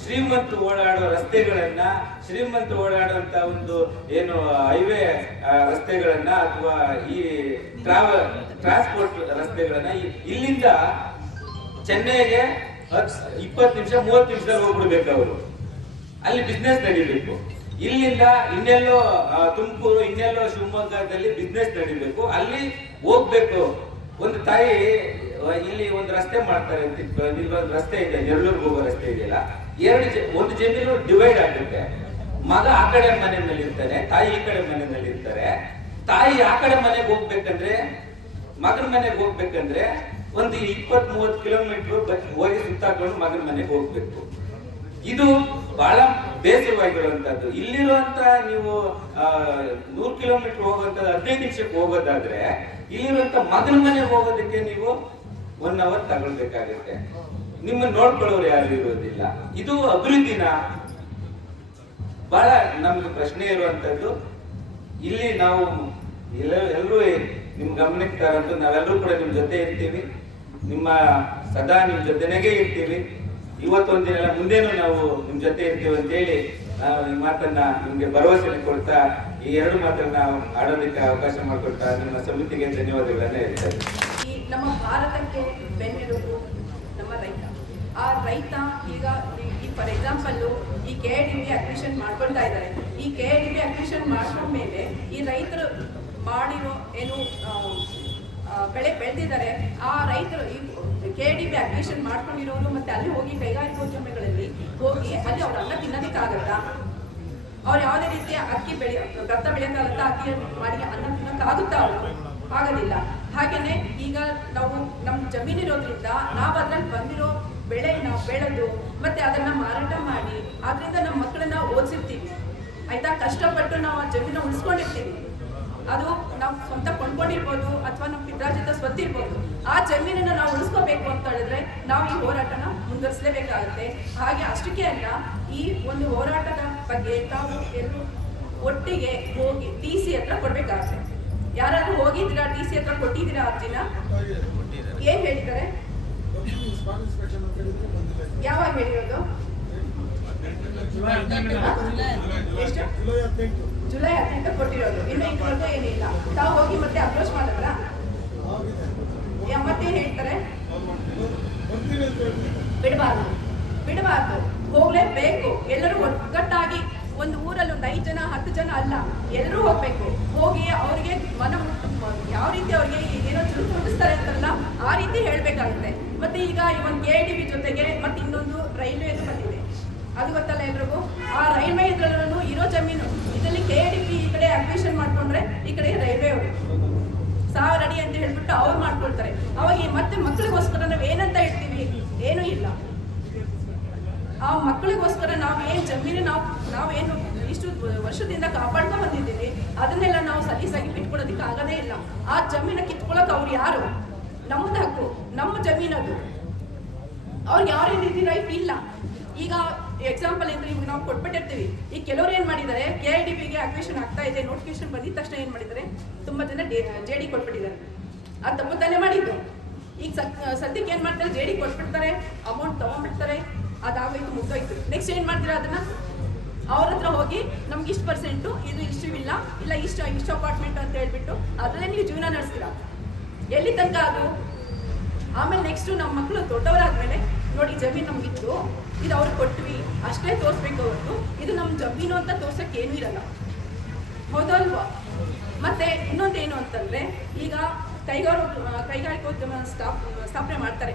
ಶ್ರೀಮಂತರು ಓಡಾಡುವ ರಸ್ತೆಗಳನ್ನ, ಶ್ರೀಮಂತರು ಓಡಾಡುವಂತ ಒಂದು ಏನು ಹೈವೇ ರಸ್ತೆಗಳನ್ನ ಅಥವಾ ಈ ಟ್ರಾನ್ಸ್ಪೋರ್ಟ್ ರಸ್ತೆಗಳನ್ನ ಇಲ್ಲಿಂದ ಚೆನ್ನೈಗೆ 20 ನಿಮಿಷ 30 ನಿಮಿಷದಲ್ಲಿ ಹೋಗ್ಬಿಡ್ಬೇಕು. ಅವರು ಅಲ್ಲಿ ಬಿಸ್ನೆಸ್ ನಡೀಬೇಕು. ಇಲ್ಲಿಂದ ಇನ್ನೆಲ್ಲೋ ತುಮಕೂರು, ಇನ್ನೆಲ್ಲೋ ಶಿವಮೊಗ್ಗದಲ್ಲಿ ಬಿಸ್ನೆಸ್ ನಡೀಬೇಕು, ಅಲ್ಲಿ ಹೋಗ್ಬೇಕು. ಒಂದು ತಾಯಿ ಇಲ್ಲಿ ಒಂದು ರಸ್ತೆ ಮಾಡ್ತಾರೆ ಅಂತ ಇಲ್ಲಿ ಒಂದು ರಸ್ತೆ ಇದೆ, ನೆರಳೂರ್ಗೆ ಹೋಗೋ ರಸ್ತೆ ಇದೆಯಲ್ಲ, ಒಂದು ಜಮೀನು ಡಿವೈಡ್ ಆಗುತ್ತೆ. ಮಗ ಆ ಕಡೆ ಮನೆಯಲ್ಲಿ ಇರ್ತಾನೆ, ತಾಯಿ ಈ ಕಡೆ ಮನೆಯಲ್ಲಿ ಇರ್ತಾರೆ. ತಾಯಿ ಆ ಕಡೆ ಮನೆಗೆ ಹೋಗ್ಬೇಕಂದ್ರೆ, ಮಗನ ಮನೆಗೆ ಹೋಗ್ಬೇಕಂದ್ರೆ ಒಂದು 20-30 ಕಿಲೋಮೀಟರ್ ಹೋಗಿ ಸುತ್ತಾಕೊಂಡು ಮಗನ ಮನೆಗೆ ಹೋಗ್ಬೇಕು. ಇದು ಬಹಳ ಬೇಸರವಾಗಿರುವಂತದ್ದು. ಇಲ್ಲಿರುವಂತ ನೀವು 100 ಕಿಲೋಮೀಟರ್ ಹೋಗುವಂತದ್ದು 15 ನಿಮಿಷಕ್ಕೆ ಹೋಗೋದಾದ್ರೆ, ಇಲ್ಲಿರುವಂತ ಮಗನ ಮನೆಗೆ ಹೋಗೋದಕ್ಕೆ ನೀವು 1 ಅವರ್ ತಗೊಳ್ಬೇಕಾಗುತ್ತೆ. ನಿಮ್ಮನ್ನ ನೋಡ್ಕೊಳ್ಳೋರು ಯಾರು ಇರೋದಿಲ್ಲ. ಇದು ಅಭಿವೃದ್ಧಿನ? ಬಹಳ ನಮ್ಗೆ ಪ್ರಶ್ನೆ ಇರುವಂತದ್ದು. ಇಲ್ಲಿ ನಾವು ಎಲ್ಲರೂ ನಿಮ್ ಗಮನಕ್ಕೆ ತರಂತೂ ನಾವೆಲ್ಲರೂ ಕೂಡ ನಿಮ್ ಜೊತೆ ಇರ್ತೀವಿ, ಸದಾ ನಿಮ್ ಜೊತೆನಾಗೆ ಇರ್ತೀವಿ. ಇವತ್ತೊಂದ್ ದಿನ ಮುಂದೇನು ನಾವು ನಿಮ್ ಜೊತೆ ಇರ್ತೀವಿ ಅಂತ ಹೇಳಿ ನಾವು ಈ ಮಾತನ್ನ ನಿಮ್ಗೆ ಭರವಸೆ ಕೊಡ್ತಾ ಈ 2 ಮಾತನ್ನ ಆಡೋದಕ್ಕೆ ಅವಕಾಶ ಮಾಡಿಕೊಡ್ತಾ ನಿಮ್ಮ ಸಮಿತಿಗೆ ಧನ್ಯವಾದಗಳನ್ನ ಹೇಳ್ತಾರೆ. ಈ ನಮ್ಮ ಭಾರತಕ್ಕೆ ಬೆನ್ನೆಲುಬು ನಮ್ಮ ರೈತ. ಆ ರೈತ ಈಗ ಫಾರ್ ಎಕ್ಸಾಂಪಲ್ ಈ KIDB ಅಕ್ವಿಷನ್ ಮಾಡ್ಕೊಳ್ತಾ ಇದ್ದಾರೆ. ಈ KIDB ಅಕ್ವಿಷನ್ ಮಾಡ್ಕೊಂಡ್ಮೇಲೆ ಈ ರೈತರು ಮಾಡಿರೋ ಏನು ಬೆಳೆ ಬೆಳೆದಿದ್ದಾರೆ, ಆ ರೈತರು ಈ KIDB ಅಕ್ವಿಷನ್ ಮಾಡ್ಕೊಂಡಿರೋರು ಮತ್ತೆ ಅಲ್ಲಿ ಹೋಗಿ ಕೈಗಾರಿಕೋದ್ಯಮಿಗಳಲ್ಲಿ ಹೋಗಿ ಅಲ್ಲಿ ಅವ್ರ ಅನ್ನ ತಿನ್ನೋದಕ್ಕಾಗತ್ತಾ? ಅವ್ರು ಯಾವುದೇ ರೀತಿಯ ಅಕ್ಕಿ ಭತ್ತ ಬೆಳೆಯೋಕ್ಕಾಗತ್ತಾ? ಅಕ್ಕಿ ಮಾಡಿ ಅನ್ನ ತಿನ್ನೋಕ್ಕಾಗುತ್ತಾ? ಅವರು ಆಗೋದಿಲ್ಲ. ಹಾಗೇನೆ ಈಗ ನಾವು ನಮ್ಮ ಜಮೀನಿರೋದ್ರಿಂದ ನಾವು ಅದ್ರಲ್ಲಿ ಬಂದಿರೋ ಬೆಳೆ ನಾವು ಬೆಳೆದು ಮತ್ತೆ ಅದನ್ನ ಮಾರಾಟ ಮಾಡಿ ಅದರಿಂದ ನಮ್ಮ ಮಕ್ಕಳನ್ನ ಓದಿಸಿರ್ತೀವಿ, ಆಯ್ತಾ? ಕಷ್ಟಪಟ್ಟು ನಾವು ಆ ಜಮೀನ ಉಳಿಸ್ಕೊಂಡಿರ್ತೀವಿ. ಅದು ನಾವು ಸ್ವಂತ ಕೊಂಡ್ಕೊಂಡಿರ್ಬೋದು ಅಥವಾ ನಮ್ಮ ಪಿತ್ರಾರ್ಜಿತ ಸ್ವತ್ತು ಇರ್ಬೋದು. ಆ ಜಮೀನನ್ನು ನಾವು ಉಳಿಸ್ಕೋಬೇಕು ಅಂತ ಹೇಳಿದ್ರೆ ನಾವು ಈ ಹೋರಾಟನ ಮುಂದುವರಿಸಲೇಬೇಕಾಗುತ್ತೆ. ಹಾಗೆ ಅಷ್ಟಕ್ಕೆ ಅಲ್ಲ, ಈ ಒಂದು ಹೋರಾಟದ ಬಗ್ಗೆ ತಾವು ಎಲ್ಲರೂ ಒಟ್ಟಿಗೆ ಹೋಗಿ TC ಹತ್ರ ಕೊಡ್ಬೇಕಾಗುತ್ತೆ. ಯಾರಾದ್ರೂ ಹೋಗಿದ್ದೀರಾ? TC ಹತ್ರ ಕೊಟ್ಟಿದ್ದೀರಾ? ಅರ್ಜಿನ ಏನ್ ಹೇಳಿದ್ದಾರೆ? ಯಾವಾಗ ಹೇಳಿರೋದು? ಎಷ್ಟು? ಜುಲೈ 18 ಕೊಟ್ಟಿರೋದು. ಇನ್ನು ಇದುವರೆಗೂ ಏನಿಲ್ಲ. ತಾವು ಹೋಗಿ ಮತ್ತೆ ಅಪ್ರೋಚ್ ಮಾಡಿದ್ರ? ಮತ್ತೇನ್ ಹೇಳ್ತಾರೆ? ಬಿಡಬಾರ್ದು, ಹೋಗ್ಲೇಬೇಕು. ಎಲ್ಲರೂ ಒಗ್ಗಟ್ಟಾಗಿ ಒಂದು ಊರಲ್ಲಿ ಒಂದು 5 ಜನ 10 ಜನ ಅಲ್ಲ, ಎಲ್ಲರೂ ಹೋಗ್ಬೇಕು. ಹೋಗಿ ಅವರಿಗೆ ಯಾವ ರೀತಿ ಅವ್ರಿಗೆ ಏನೋ ಚುರುಕು ಹೊಂದಿಸ್ತಾರೆ ಅಂತಾರಲ್ಲ, ಆ ರೀತಿ ಹೇಳ್ಬೇಕಾಗುತ್ತೆ. ಮತ್ತೆ ಈಗ ಈ ಒಂದು KIDB ಜೊತೆಗೆ ಮತ್ತೆ ಇನ್ನೊಂದು ರೈಲ್ವೆದು ಬಂದಿದೆ, ಅದು ಗೊತ್ತಲ್ಲ ಎಲ್ರಿಗೂ. ಆ ರೈಲ್ವೆ ಇದ್ರಲ್ಲೂ ಇರೋ ಜಮೀನು ಇದರಲ್ಲಿ KIDB ಈ ಕಡೆ ಅಕ್ವಿಷನ್ ಮಾಡ್ಕೊಂಡ್ರೆ ಈ ಕಡೆ ರೈಲ್ವೆ ಅವರು 1000 ಅಡಿ ಅಂತ ಹೇಳ್ಬಿಟ್ಟು ಅವ್ರು ಮಾಡ್ಕೊಳ್ತಾರೆ. ಅವಾಗ ಮತ್ತೆ ಮಕ್ಕಳಿಗೋಸ್ಕರ ನಾವು ಏನಂತ ಹೇಳ್ತೀವಿ? ಏನೂ ಇಲ್ಲ. ಆ ಮಕ್ಕಳಿಗೋಸ್ಕರ ನಾವು ಏನು ಜಮೀನು ನಾವೇನು ಇಷ್ಟು ವರ್ಷದಿಂದ ಕಾಪಾಡ್ಕೊಂಡು ಬಂದಿದ್ದೀವಿ ಅದನ್ನೆಲ್ಲ ನಾವು ಸಲೀಸಾಗಿ ಬಿಟ್ಕೊಡೋದಕ್ಕೆ ಆಗೋದೇ ಇಲ್ಲ. ಆ ಜಮೀನ ಕಿತ್ಕೊಳ್ಳೋಕೆ ಅವ್ರು ಯಾರು? ನಮ್ಮದು ಹಕ್ಕು, ನಮ್ಮ ಜಮೀನದು. ಅವ್ರಿಗೆ ಯಾವ ರೀತಿ ರೈಟ್ ಇಲ್ಲ. ಈಗ ಎಕ್ಸಾಂಪಲ್ ಅಂದ್ರೆ ಇವಾಗ ನಾವು ಕೊಟ್ಬಿಟ್ಟಿರ್ತೀವಿ. ಈಗ ಕೆಲವರು ಏನ್ ಮಾಡಿದ್ದಾರೆ, KIDBಗೆ ಅಕ್ವಿಷನ್ ಆಗ್ತಾ ಇದೆ, ನೋಟಿಫಿಕೇಶನ್ ಬಂದಿದ ತಕ್ಷಣ ಏನ್ ಮಾಡಿದ್ದಾರೆ, ತುಂಬಾ ಜನ JD ಕೊಟ್ಬಿಟ್ಟಿದ್ದಾರೆ. ಅದು ತಪ್ಪುತ್ತಾನೆ ಮಾಡಿದ್ದು. ಈಗ ಸದ್ಯಕ್ಕೆ ಏನ್ ಮಾಡ್ತಾರೆ, JD ಕೊಟ್ಬಿಡ್ತಾರೆ, ಅಮೌಂಟ್ ತಗೊಂಡ್ಬಿಡ್ತಾರೆ, ಅದಾಗೋಯ್ತು, ಮುಗ್ದೋಯ್ತು. ನೆಕ್ಸ್ಟ್ ಏನ್ ಮಾಡ್ತೀರಾ, ಅದನ್ನ ಅವ್ರ ಹತ್ರ ಹೋಗಿ ನಮ್ಗೆ ಇಷ್ಟು %, ಇದು ಇಷ್ಟು ಇಲ್ಲ ಇಷ್ಟು ಅಪಾರ್ಟ್ಮೆಂಟ್ ಅಂತ ಹೇಳ್ಬಿಟ್ಟು ಅದರಲ್ಲೇ ನೀವು ಜೀವನ ನಡೆಸ್ತೀರಾ. ಎಲ್ಲಿ ತನಕ ಅದು? ಆಮೇಲೆ ನೆಕ್ಸ್ಟು ನಮ್ಮ ಮಕ್ಕಳು ದೊಡ್ಡವರಾದ್ಮೇಲೆ ನೋಡಿ ಜಮೀನು ನಮ್ಗಿತ್ತು, ಇದು ಅವ್ರಿಗೆ ಕೊಟ್ವಿ ಅಷ್ಟೇ ತೋರಿಸ್ಬೇಕು ಹೊರತು ಇದು ನಮ್ಮ ಜಮೀನು ಅಂತ ತೋರ್ಸಕ್ಕೆ ಏನೂ ಇರಲ್ಲ. ಹೌದಲ್ವಾ? ಮತ್ತೆ ಇನ್ನೊಂದೇನು ಅಂತಂದ್ರೆ, ಈಗ ಕೈಗಾರಿಕೋದ್ಯಮ ಸ್ಥಾಪನೆ ಮಾಡ್ತಾರೆ.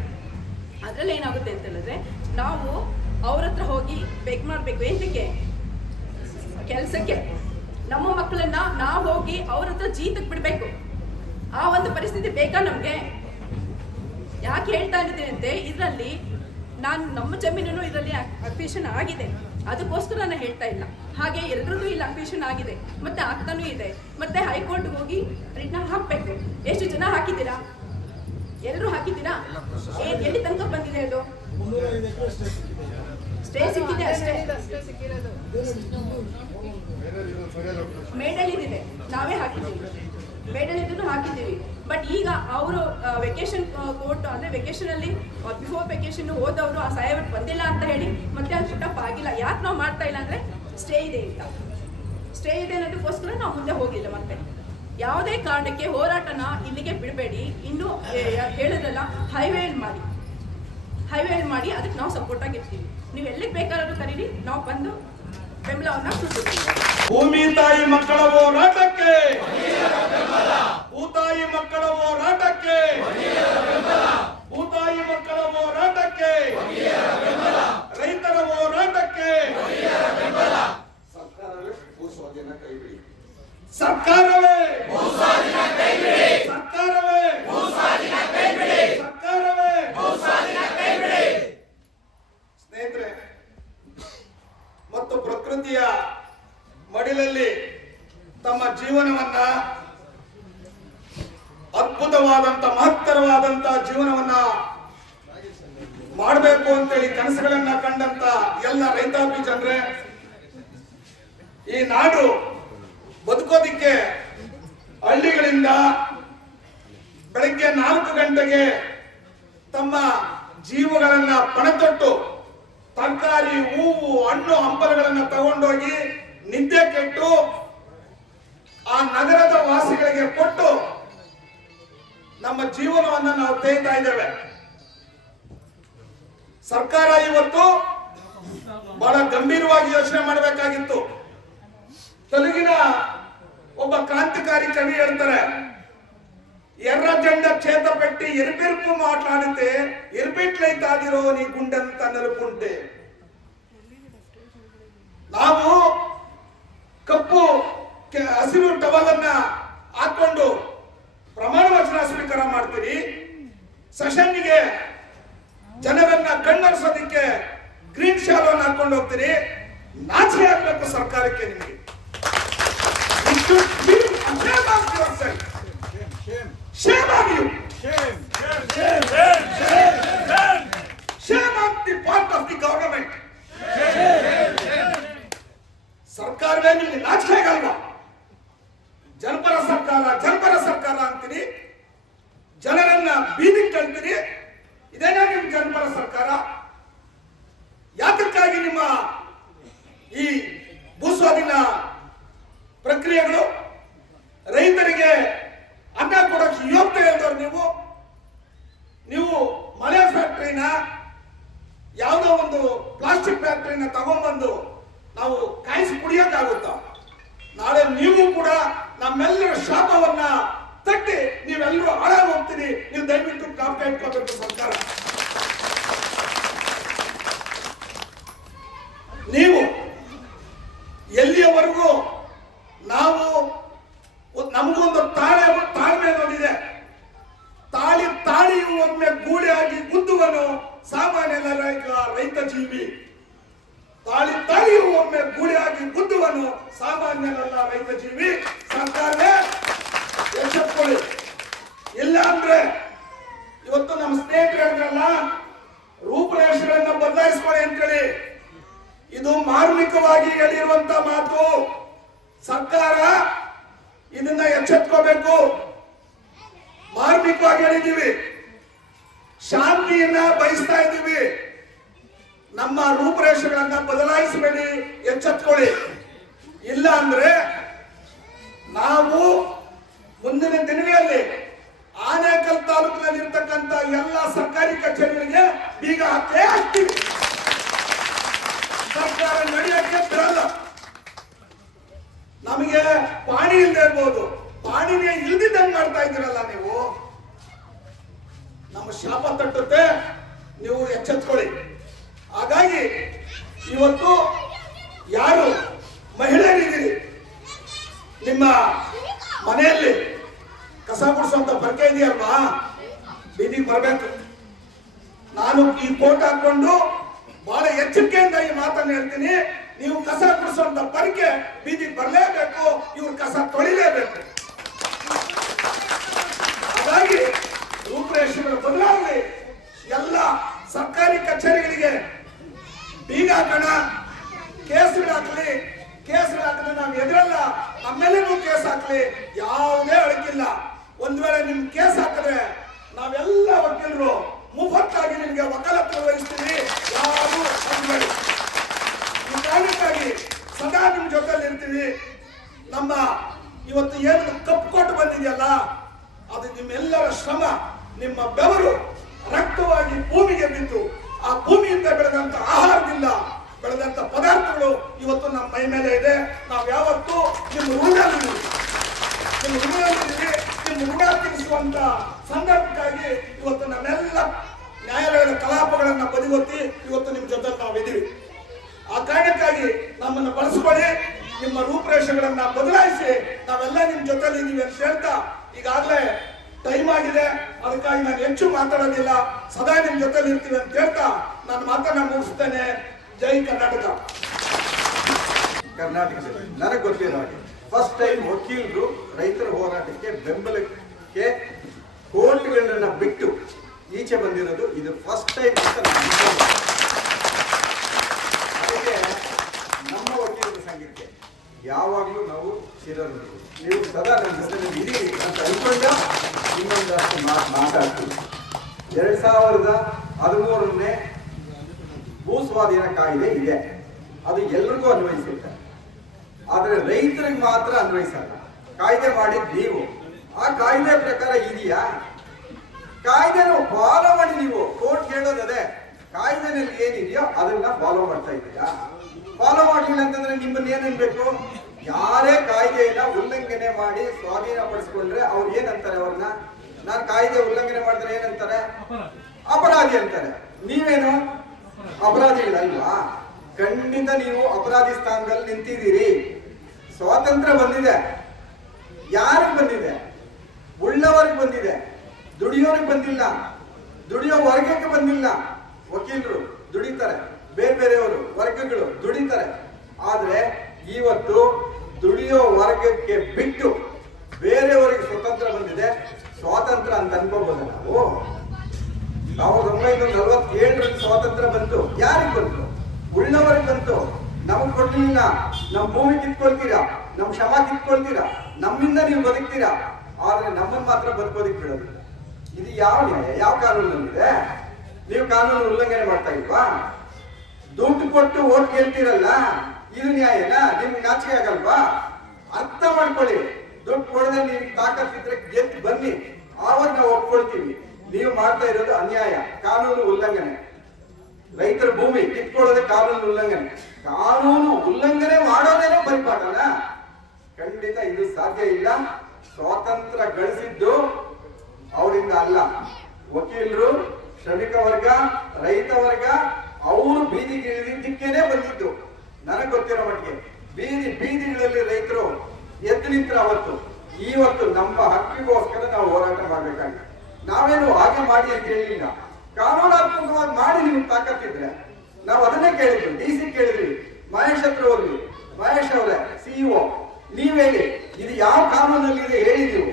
ಅದರಲ್ಲಿ ಏನಾಗುತ್ತೆ ಅಂತ ಹೇಳಿದ್ರೆ ನಾವು ಅವ್ರ ಹತ್ರ ಹೋಗಿ ಬೆಗ್ ಮಾಡಬೇಕು. ಏನಕ್ಕೆ? ಕೆಲಸಕ್ಕೆ. ನಮ್ಮ ಮಕ್ಕಳನ್ನ ನಾವು ಹೋಗಿ ಅವ್ರ ಹತ್ರ ಜೀತಕ್ಕೆ ಬಿಡಬೇಕು. ಆ ಒಂದು ಪರಿಸ್ಥಿತಿ ಬೇಕಾ ನಮಗೆ? ಯಾಕೆ ಹೇಳ್ತಾ ಇದ್ದೀನಿ ಅಂತೆ, ಇದರಲ್ಲಿ ನಮ್ಮ ಜಮೀನು ಇದರಲ್ಲಿ ಅಕ್ವಿಷನ್ ಆಗಿದೆ, ಅದಕ್ಕೋಸ್ಕರ ನಾನು ಹೇಳ್ತಾ ಇಲ್ಲ. ಹಾಗೆ ಎಲ್ಲರದ್ದು ಇಲ್ಲಿ ಅಕ್ವಿಷನ್ ಆಗಿದೆ, ಮತ್ತೆ ಆಗ್ತಾನೂ ಇದೆ. ಮತ್ತೆ ಹೈಕೋರ್ಟ್ಗೆ ಹೋಗಿ ರಿಟ್ನ ಹಾಕಬೇಕು. ಎಷ್ಟು ಜನ ಹಾಕಿದ್ದೀರಾ? ಎಲ್ಲರೂ ಹಾಕಿದ್ದೀರಾ? ಎಲ್ಲಿ ತನಕ ಬಂದಿದೆ ಅದು? ಸ್ಟೇ ಸಿಕ್ಕಿದೆ ಅಷ್ಟೇ. ಮೇಡಳಿದಿದೆ, ನಾವೇ ಹಾಕಿದ್ದೀವಿ. ಮೇಡಳಿದ್ದು ಹಾಕಿದ್ದೀವಿ. ಬಟ್ ಈಗ ಅವರು ವೆಕೇಶನ್ ಕೋರ್ಟ್ ಅಂದರೆ ವೆಕೇಶನಲ್ಲಿ ಬಿಫೋರ್ ವೆಕೇಶನ್ ಹೋದವರು ಆ ಸಾಯವರು ಬಂದಿಲ್ಲ ಅಂತ ಹೇಳಿ ಮತ್ತೆ ಅದು ಪುಟಪ್ ಆಗಿಲ್ಲ. ಯಾಕೆ ನಾವು ಮಾಡ್ತಾ ಇಲ್ಲ ಅಂದರೆ ಸ್ಟೇ ಇದೆ ಅಂತ. ಸ್ಟೇ ಇದೆ ಅನ್ನೋದಕ್ಕೋಸ್ಕರ ನಾವು ಮುಂದೆ ಹೋಗಿಲ್ಲ. ಮತ್ತೆ ಯಾವುದೇ ಕಾರಣಕ್ಕೆ ಹೋರಾಟನ ಇಲ್ಲಿಗೆ ಬಿಡಬೇಡಿ. ಇನ್ನೂ ಹೇಳಿದ್ರಲ್ಲ, ಹೈವೇಲ್ ಮಾಡಿ ಅದಕ್ಕೆ ನಾವು ಸಪೋರ್ಟ್ ಆಗಿರ್ತೀವಿ. ನೀವು ಎಲ್ಲಿಗೆ ಬೇಕಾದ್ರೂ ಕರೀರಿ, ನಾವು ಬಂದು ಬೆಂಬಲವನ್ನ ಸೂಚಿಸ್ತೀವಿ. ಭೂಮಿ ತಾಯಿ ಮಕ್ಕಳ ಹೋರಾಟಕ್ಕೆ, ಭೂತಾಯಿ ಮಕ್ಕಳ ಹೋರಾಟಕ್ಕೆ, ಭೂತಾಯಿ ಮಕ್ಕಳ ಹೋರಾಟಕ್ಕೆ, ರೈತರ ಹೋರಾಟಕ್ಕೆ ಸರ್ಕಾರವೇ ಭೂಸ್ವಾಧೀನ ಕೈಬಿಡಿ. ಸರ್ಕಾರವೇ ಭೂಸ್ವಾಧೀನ ಕೈಬಿಡಿ. ಸರ್ಕಾರವೇ ಭೂಸ್ವಾಧೀನ ಕೈಬಿಡಿ. ಸರ್ಕಾರವೇ ಭೂಸ್ವಾಧೀನ ಕೈಬಿಡಿ. ಸ್ನೇಹಿತರೆ, ಮತ್ತು ಪ್ರಕೃತಿಯ ಮಡಿಲಲ್ಲಿ ತಮ್ಮ ಜೀವನವನ್ನ, ಅದ್ಭುತವಾದಂತ ಮಹತ್ತರವಾದಂತ ಜೀವನವನ್ನ ಮಾಡಬೇಕು ಅಂತೇಳಿ ಕನಸುಗಳನ್ನ ಕಂಡಂತ ಎಲ್ಲ ರೈತಾಪಿ ಜನರೇ, ಈ ನಾಡು ಬದುಕೋದಿಕ್ಕೆ ಹಳ್ಳಿಗಳಿಂದ ಬೆಳಗ್ಗೆ 4 ಗಂಟೆಗೆ ತಮ್ಮ ಜೀವಗಳನ್ನ ಪಣತೊಟ್ಟು ತರಕಾರಿ, ಹೂವು, ಹಣ್ಣು, ಹಂಪಲುಗಳನ್ನ ತಗೊಂಡೋಗಿ ನಿದ್ದೆ ಕೆಟ್ಟು ಆ ನಗರದ ವಾಸಿಗಳಿಗೆ ಕೊಟ್ಟು ನಮ್ಮ ಜೀವನವನ್ನ ನಾವು ತೆಗಿತಾ ಇದ್ದೇವೆ. ಸರ್ಕಾರ ಇವತ್ತು ಬಹಳ ಗಂಭೀರವಾಗಿ ಯೋಚನೆ ಮಾಡಬೇಕಾಗಿತ್ತು. ತೆಲುಗಿನ ಒಬ್ಬ ಕ್ರಾಂತಿಕಾರಿ ಕವಿ ಹೇಳ್ತಾರೆ, ఎర్ర జెండ చేత పెట్టి ఎరిపెరుపు మాట్లాడితే ఎరిపెట్లయితాదిరో నీ గుండెంత నలుపుంటే. ನಾವು ಕಪ್ಪು ಹಸಿರು ಟವಲನ್ನ ಹಾಕೊಂಡು ಪ್ರಮಾಣ ವಚನ ಸ್ವೀಕಾರ ಮಾಡ್ತೀವಿ. ಸೆಷನ್ಗೆ ಜನರನ್ನ ಕಣ್ಣರಿಸೋದಿಕ್ಕೆ ಗ್ರೀನ್ ಶಾಲೋನ್ನ ಹಾಕೊಂಡು ಹೋಗ್ತೀರಿ. ನಾಚಿಕೆ ಆಗ್ಬೇಕು ಸರ್ಕಾರಕ್ಕೆ ನಿಮಗೆ. Shame on you! Shame! Shame! Shame! Shame! Shame! Shame! Shame on the part of the government! Shame! Shame! ಸರ್ಕಾರವೇ ನಿಮಗೆ ನಾಚಿಕೆ ಆಗಲ್ವಾ? ಜನಪರ ಸರ್ಕಾರ ಅಂತೀರಿ, ಜನರನ್ನ ಬೀದಿಗೆ ತಳ್ತೀರಿ. ಇದೇನಾ ನಿಮ್ ಜನಪರ ಸರ್ಕಾರ? ಯಾತಕ್ಕಾಗಿ ನಿಮ್ಮ ಈ ಭೂಸ್ವಾಧೀನ ಪ್ರಕ್ರಿಯೆಗಳು? ರೈತರಿಗೆ ಅನ್ನ ಕೊಡೋಕೆ ಯೋಗ್ಯತೆ ಇದ್ದವ್ರು ನೀವು ಮಳೆ ಫ್ಯಾಕ್ಟರಿನ, ಯಾವುದೋ ಒಂದು ಪ್ಲಾಸ್ಟಿಕ್ ಫ್ಯಾಕ್ಟರಿನ ತಗೊಂಡ್ಬಂದು ನಾವು ಕಾಯಿಸಿ ಕುಡಿಯೋಕ್ಕಾಗುತ್ತ? ನಾಳೆ ನೀವು ಕೂಡ ನಮ್ಮೆಲ್ಲರ ಶಾಪವನ್ನ ತಟ್ಟಿ ನೀವೆಲ್ಲರೂ ಹಾಳಾಗಿ ಹೋಗ್ತೀರಿ. ನೀವು ದಯವಿಟ್ಟು ಜ್ಞಾಪಕ ಇಟ್ಕೋಬೇಕು ಸರ್ಕಾರ. ನೀವು ಎಲ್ಲಿಯವರೆಗೂ ನಾವು ನಮಗೊಂದು ತಾಳ್ಮೆ ಅನ್ನೋದಿದೆ. ತಾಳಿಯು ಒಮ್ಮೆ ಗೂಳಿಯಾಗಿ ಗುದ್ದುವನು ಸಾಮಾನ್ಯ ರೈತ ಜೀವಿ. ತಾಳಿಯು ಒಮ್ಮೆ ಗೂಳಿಯಾಗಿ ಗುದ್ದುವನು ಸಾಮಾನ್ಯನಲ್ಲ ರೈತ ಜೀವಿ. ಸರ್ಕಾರವೇ ಎಚ್ಚೆತ್ಕೊಳ್ಳಿ. ಇಲ್ಲ ಅಂದ್ರೆ ಇವತ್ತು ನಮ್ಮ ಸ್ನೇಹಿತರಲ್ಲ ರೂಪುರೇಷೆಗಳನ್ನ ಬದಲಾಯಿಸ್ಕೊಳ್ಳಿ ಅಂತೇಳಿ ಇದು ಮಾರ್ಮಿಕವಾಗಿ ಹೇಳಿರುವಂತ ಮಾತು. ಸರ್ಕಾರ ಇದನ್ನ ಎಚ್ಚೆತ್ಕೋಬೇಕು. ಮಾರ್ಮಿಕವಾಗಿ ಹೇಳಿದ್ದೀವಿ, ಶಾಂತಿಯನ್ನ ಬಯಸ್ತಾ ಇದ್ದೀವಿ. ನಮ್ಮ ರೂಪುರೇಷೆಗಳನ್ನ ಬದಲಾಯಿಸಬೇಡಿ, ಎಚ್ಚೆತ್ಕೊಳ್ಳಿ. ಇಲ್ಲ ಅಂದ್ರೆ ನಾವು ಮುಂದಿನ ದಿನಗಳಲ್ಲಿ ಆನೇಕಲ್ ತಾಲೂಕಿನಲ್ಲಿ ಇರ್ತಕ್ಕಂಥ ಎಲ್ಲ ಸರ್ಕಾರಿ ಕಚೇರಿಗಳಿಗೆ ಬೀಗ ಹಾಕೇ ಹಾಕ್ತೀವಿ. ಸರ್ಕಾರ ನಡೆಯಕ್ಕೆ ಬಿಡಲ್ಲ. ನಮಗೆ ಪಾಣಿ ಇಲ್ಲದೆ ಇರ್ಬೋದು, ಪಾಣಿನೇ ಇಲ್ದಿದ್ದಂಗೆ ಮಾಡ್ತಾ ಇದ್ದೀರಲ್ಲ ನೀವು. ನಮ್ಮ ಶಾಪ ತಟ್ಟುತ್ತೆ. ನೀವು ಎಚ್ಚೆತ್ಕೊಳ್ಳಿ. ಹಾಗಾಗಿ ಇವತ್ತು ಯಾರು ಮಹಿಳೆಯರಿದ್ದೀರಿ, ನಿಮ್ಮ ಮನೆಯಲ್ಲಿ ಕಸ ಗುಡಿಸುವಂತ ಪರಕೆ ಇದೆಯಲ್ವಾ, ಬೀದಿಗೆ ಬರಬೇಕು. ನಾನು ಈ ಕೋಟ್ ಹಾಕೊಂಡು ಬಹಳ ಎಚ್ಚರಿಕೆಯಿಂದ ಈ ಮಾತನ್ನು ಹೇಳ್ತೀನಿ. ನೀವು ಕಸ ಗುಡಿಸುವಂತ ಪರಕೆ ಬೀದಿಗೆ ಬರಲೇಬೇಕು, ಇವ್ರು ಕಸ ತೊಳಿಲೇಬೇಕು. ಹಾಗಾಗಿ ರೂಪರೇಷೆಗಳು ಬದಲಾವಣೆ. ಎಲ್ಲ ಸರ್ಕಾರಿ ಕಚೇರಿಗಳಿಗೆ ಬೀಗ ಹಾಕೋಣ, ಕೇಸ್ಗಳು ಹಾಕಲಿ. ಕೇಸ್ಗಳು ಹಾಕಿದ್ರೆ ನಾವು ಎದುರಲ್ಲ, ನಮ್ಮೆಲ್ಲರೂ ಕೇಸ್ ಹಾಕಲಿ, ಯಾವುದೇ ಅಳಕಿಲ್ಲ. ಒಂದ್ ವೇಳೆ ನಿಮ್ ಕೇಸ್ ಹಾಕಿದ್ರೆ ನಾವೆಲ್ಲ ವಕೀಲರು ಮುಫತ್ತಾಗಿ ನಿಮ್ಗೆ ವಕಾಲತ್ತು ವಹಿಸ್ತೀವಿ. ಯಾರು ಅಂದ್ಬೇಡಿ. ಈ ಕಾರಣಕ್ಕಾಗಿ ಸದಾ ನಿಮ್ ಜೊತೆಲಿ ಇರ್ತೀವಿ. ನಮ್ಮ ಇವತ್ತು ಏನು ಕಪ್ಪು ಕೊಟ್ಟು ಬಂದಿದೆಯಲ್ಲ, ಅದು ನಿಮ್ಮೆಲ್ಲರ ಶ್ರಮ, ನಿಮ್ಮ ಬೆವರು ರಕ್ತವಾಗಿ ಭೂಮಿಗೆ ಬಿದ್ದು ಆ ಭೂಮಿಯಿಂದ ಬೆಳೆದಂತ ಆಹಾರದಿಂದ ಬೆಳೆದಂತ ಪದಾರ್ಥಗಳು ಇವತ್ತು ನಮ್ಮ ಮೈ ಮೇಲೆ ಇದೆ. ನಾವು ಯಾವತ್ತೂ ನಿಮ್ಮ ಋಣದಲ್ಲಿದ್ದೀವಿ. ನಿಮ್ಮ ಋಣ ತೀರಿಸುವಂತ ಸಂದರ್ಭಕ್ಕಾಗಿ ಇವತ್ತು ನಮ್ಮೆಲ್ಲ ನ್ಯಾಯಾಲಯದ ಕಲಾಪಗಳನ್ನ ಬದಿಗೊತ್ತಿ ಇವತ್ತು ನಿಮ್ಮ ಜೊತೆ ನಾವಿದ್ದೀವಿ. ಆ ಕಾರಣಕ್ಕಾಗಿ ನಮ್ಮನ್ನು ಬಳಸ್ಕೊಳ್ಳಿ, ನಿಮ್ಮ ರೂಪರೇಷೆಗಳನ್ನ ಬದಲಾಯಿಸಿ, ನಾವೆಲ್ಲ ನಿಮ್ಮ ಜೊತೆಲಿ ಇದ್ದೀವಿ ಅಂತ ಹೇಳ್ತಾ, ಈಗಾಗಲೇ ಟೈಮ್ ಆಗಿದೆ, ಅದಕ್ಕಾಗಿ ನಾನು ಹೆಚ್ಚು ಮಾತಾಡೋದಿಲ್ಲ. ಸದಾ ನಿಮ್ಮ ಜೊತೆಲಿ ಇರ್ತೀವಿ ಅಂತ ಹೇಳ್ತಾ ನಾನು ಮಾತನ್ನ ಮುಗಿಸ್ತೇನೆ. ಜೈ ಕರ್ನಾಟಕ. ಕರ್ನಾಟಕದಲ್ಲಿ ನನಗೆ ಗೊತ್ತಿರೋ ಹಾಗೆ ಫಸ್ಟ್ ಟೈಮ್ ವಕೀಲರು ರೈತರ ಹೋರಾಟಕ್ಕೆ ಬೆಂಬಲಕ್ಕೆ ಕೋರ್ಟ್ಗಳನ್ನ ಬಿಟ್ಟು ಈಚೆ ಬಂದಿರೋದು ಇದು ಫಸ್ಟ್ ಟೈಮ್ ಅಂತ ಅದಕ್ಕೆ ನಮ್ಮ ವಕೀಲರ ಸಂಘಕ್ಕೆ ಯಾವಾಗಲೂ ನಾವು ಚಿರರು. ನೀವು ಸದಾ ನನ್ನ ಜೊತೆ ಇದೀರಿ ಅಂತ ಅನ್ಕೊಂಡ ಇನ್ನೊಂದಷ್ಟು ಮಾತಾಡ್ತೀವಿ. 2013ನೇ ಭೂ ಸ್ವಾಧೀನ ಕಾಯ್ದೆ ಇದೆ, ಅದು ಎಲ್ರಿಗೂ ಅನ್ವಯಿಸುತ್ತೆ. ಆದರೆ ರೈತರಿಗೆ ಮಾತ್ರ ಅನ್ವಯಿಸಲ್ಲ. ಕಾಯ್ದೆ ಮಾಡಿದ್ ನೀವು, ಆ ಕಾಯ್ದೆ ಪ್ರಕಾರ ಇದೆಯಾ? ಕಾಯ್ದೆನ ಫಾಲೋ ಮಾಡಿ. ನೀವು ಕೋರ್ಟ್ ಹೇಳೋದದೇ, ಕಾಯ್ದೆನಲ್ಲಿ ಏನಿದೆಯೋ ಅದನ್ನ ಫಾಲೋ ಮಾಡ್ತಾ ಇದ್ದೀರಾ. ಫಾಲೋ ಮಾಡಲಿಲ್ಲ ಅಂತಂದ್ರೆ ನಿಮ್ಮನ್ನ ಏನಿರ್ಬೇಕು? ಯಾರೇ ಕಾಯ್ದೆಯನ್ನ ಉಲ್ಲಂಘನೆ ಮಾಡಿ ಸ್ವಾಧೀನ ಪಡಿಸ್ಕೊಂಡ್ರೆ ಅವ್ರು ಏನಂತಾರೆ? ಅವ್ರನ್ನ ನಾನು ಕಾಯ್ದೆ ಉಲ್ಲಂಘನೆ ಮಾಡಿದ್ರೆ ಏನಂತಾರೆ? ಅಪರಾಧಿ ಅಂತಾರೆ. ನೀವೇನು ಅಪರಾಧಿಗಳಲ್ವಾ? ಖಂಡಿತ ನೀವು ಅಪರಾಧಿ ಸ್ಥಾನದಲ್ಲಿ ನಿಂತಿದ್ದೀರಿ. ಸ್ವಾತಂತ್ರ್ಯ ಬಂದಿದೆ, ಯಾರಿಗೆ ಬಂದಿದೆ? ಉಳ್ಳವರಿಗೆ ಬಂದಿದೆ, ದುಡಿಯೋರಿಗೆ ಬಂದಿಲ್ಲ, ದುಡಿಯೋ ವರ್ಗಕ್ಕೆ ಬಂದಿಲ್ಲ. ವಕೀಲರು ದುಡಿತಾರೆ, ಬೇರೆ ಬೇರೆಯವರು ವರ್ಗಗಳು ದುಡಿತಾರೆ. ಆದ್ರೆ ಇವತ್ತು ದುಡಿಯೋ ವರ್ಗಕ್ಕೆ ಬಿಟ್ಟು ಬೇರೆಯವರಿಗೆ ಸ್ವತಂತ್ರ ಬಂದಿದೆ. ಸ್ವಾತಂತ್ರ್ಯ ಅಂತ ಅನ್ಕೋಬಹುದು ನಾವು. 1947ರಲ್ಲಿ ಸ್ವಾತಂತ್ರ್ಯ ಬಂತು. ಯಾರಿಗೆ ಬಂತು? ಉಳ್ಳವರಿಗೆ ಬಂತು. ನಮಗ್ ಕೊಡ್ಲಿಲ್ಲ. ನಮ್ ಭೂಮಿ ಕಿತ್ಕೊಳ್ತೀರಾ, ನಮ್ ಶ್ರಮ ಕಿತ್ಕೊಳ್ತೀರಾ, ನಮ್ಮಿಂದ ನೀವು ಬದುಕ್ತೀರಾ, ಆದ್ರೆ ನಮ್ಮನ್ನ ಮಾತ್ರ ಬದುಕೋದಿಕ್ ಬಿಡೋದಿಲ್ಲ. ಇದು ಯಾವ ನ್ಯಾಯ? ಯಾವ ಕಾನೂನಲ್ಲಿದೆ? ನೀವು ಕಾನೂನು ಉಲ್ಲಂಘನೆ ಮಾಡ್ತಾ ಇಲ್ವಾ? ದುಡ್ಡು ಕೊಟ್ಟು ಓಟ್ ಗೆಲ್ತೀರಲ್ಲ, ಇದು ನ್ಯಾಯನಾ? ನಿಮ್ಗೆ ನಾಚಿಕೆ ಆಗಲ್ವಾ? ಅರ್ಥ ಮಾಡ್ಕೊಳ್ಳಿ. ದುಡ್ಡು ಕೊಡದೆ ನೀವು ತಾಕತ್ತಿದ್ರೆ ಗೆದ್ದು ಬನ್ನಿ, ಆವಾಗ ನಾವು ಒಪ್ಕೊಳ್ತೀವಿ. ನೀವು ಮಾಡ್ತಾ ಇರೋದು ಅನ್ಯಾಯ, ಕಾನೂನು ಉಲ್ಲಂಘನೆ. ರೈತರ ಭೂಮಿ ಕಿತ್ಕೊಳ್ಳೋದೇ ಕಾನೂನು ಉಲ್ಲಂಘನೆ. ಕಾನೂನು ಉಲ್ಲಂಘನೆ ಮಾಡೋದೇನೋ ಪರಿಪಾಠನ? ಖಂಡಿತ ಇದು ಸಾಧ್ಯ ಇಲ್ಲ. ಸ್ವಾತಂತ್ರ್ಯ ಗಳಿಸಿದ್ದು ಅವರಿಂದ ಅಲ್ಲ. ವಕೀಲರು, ಶ್ರಮಿಕ ವರ್ಗ, ರೈತ ವರ್ಗ ಅವರು ಬೀದಿಗೆ ಇಳಿದಿದ್ದಕ್ಕೇನೆ ಬಂದಿದ್ದು. ನನಗೆ ಗೊತ್ತಿರೋ ಮಟ್ಟಿಗೆ ಬೀದಿಗಳಲ್ಲಿ ರೈತರು ಎದ್ದು ನಿಂತರ ಅವತ್ತು. ಇವತ್ತು ನಮ್ಮ ಹಕ್ಕಿಗೋಸ್ಕರ ನಾವು ಹೋರಾಟ ಮಾಡ್ಬೇಕಾಗಿದೆ. ನಾವೇನು ಹಾಗೆ ಮಾಡಿ ಅಂತ ಹೇಳಿಲ್ಲ, ಕಾನೂನಾತ್ಮಕವಾಗಿ ಮಾಡಿ. ನಿಮ್ಗೆ ತಾಕತ್ತಿದ್ರೆ ನಾವು ಅದನ್ನೇ ಕೇಳಿದ್ವಿ. DC ಕೇಳಿದ್ವಿ, ಮಹೇಶ್ ಹತ್ರ ಹೋದ್ವಿ. ಮಹೇಶ್ ಅವರೇ CEO, ನೀವ್ ಹೇಳಿ ಇದು ಯಾವ ಕಾನೂನಲ್ಲಿ ಇದೆ ಹೇಳಿ. ನೀವು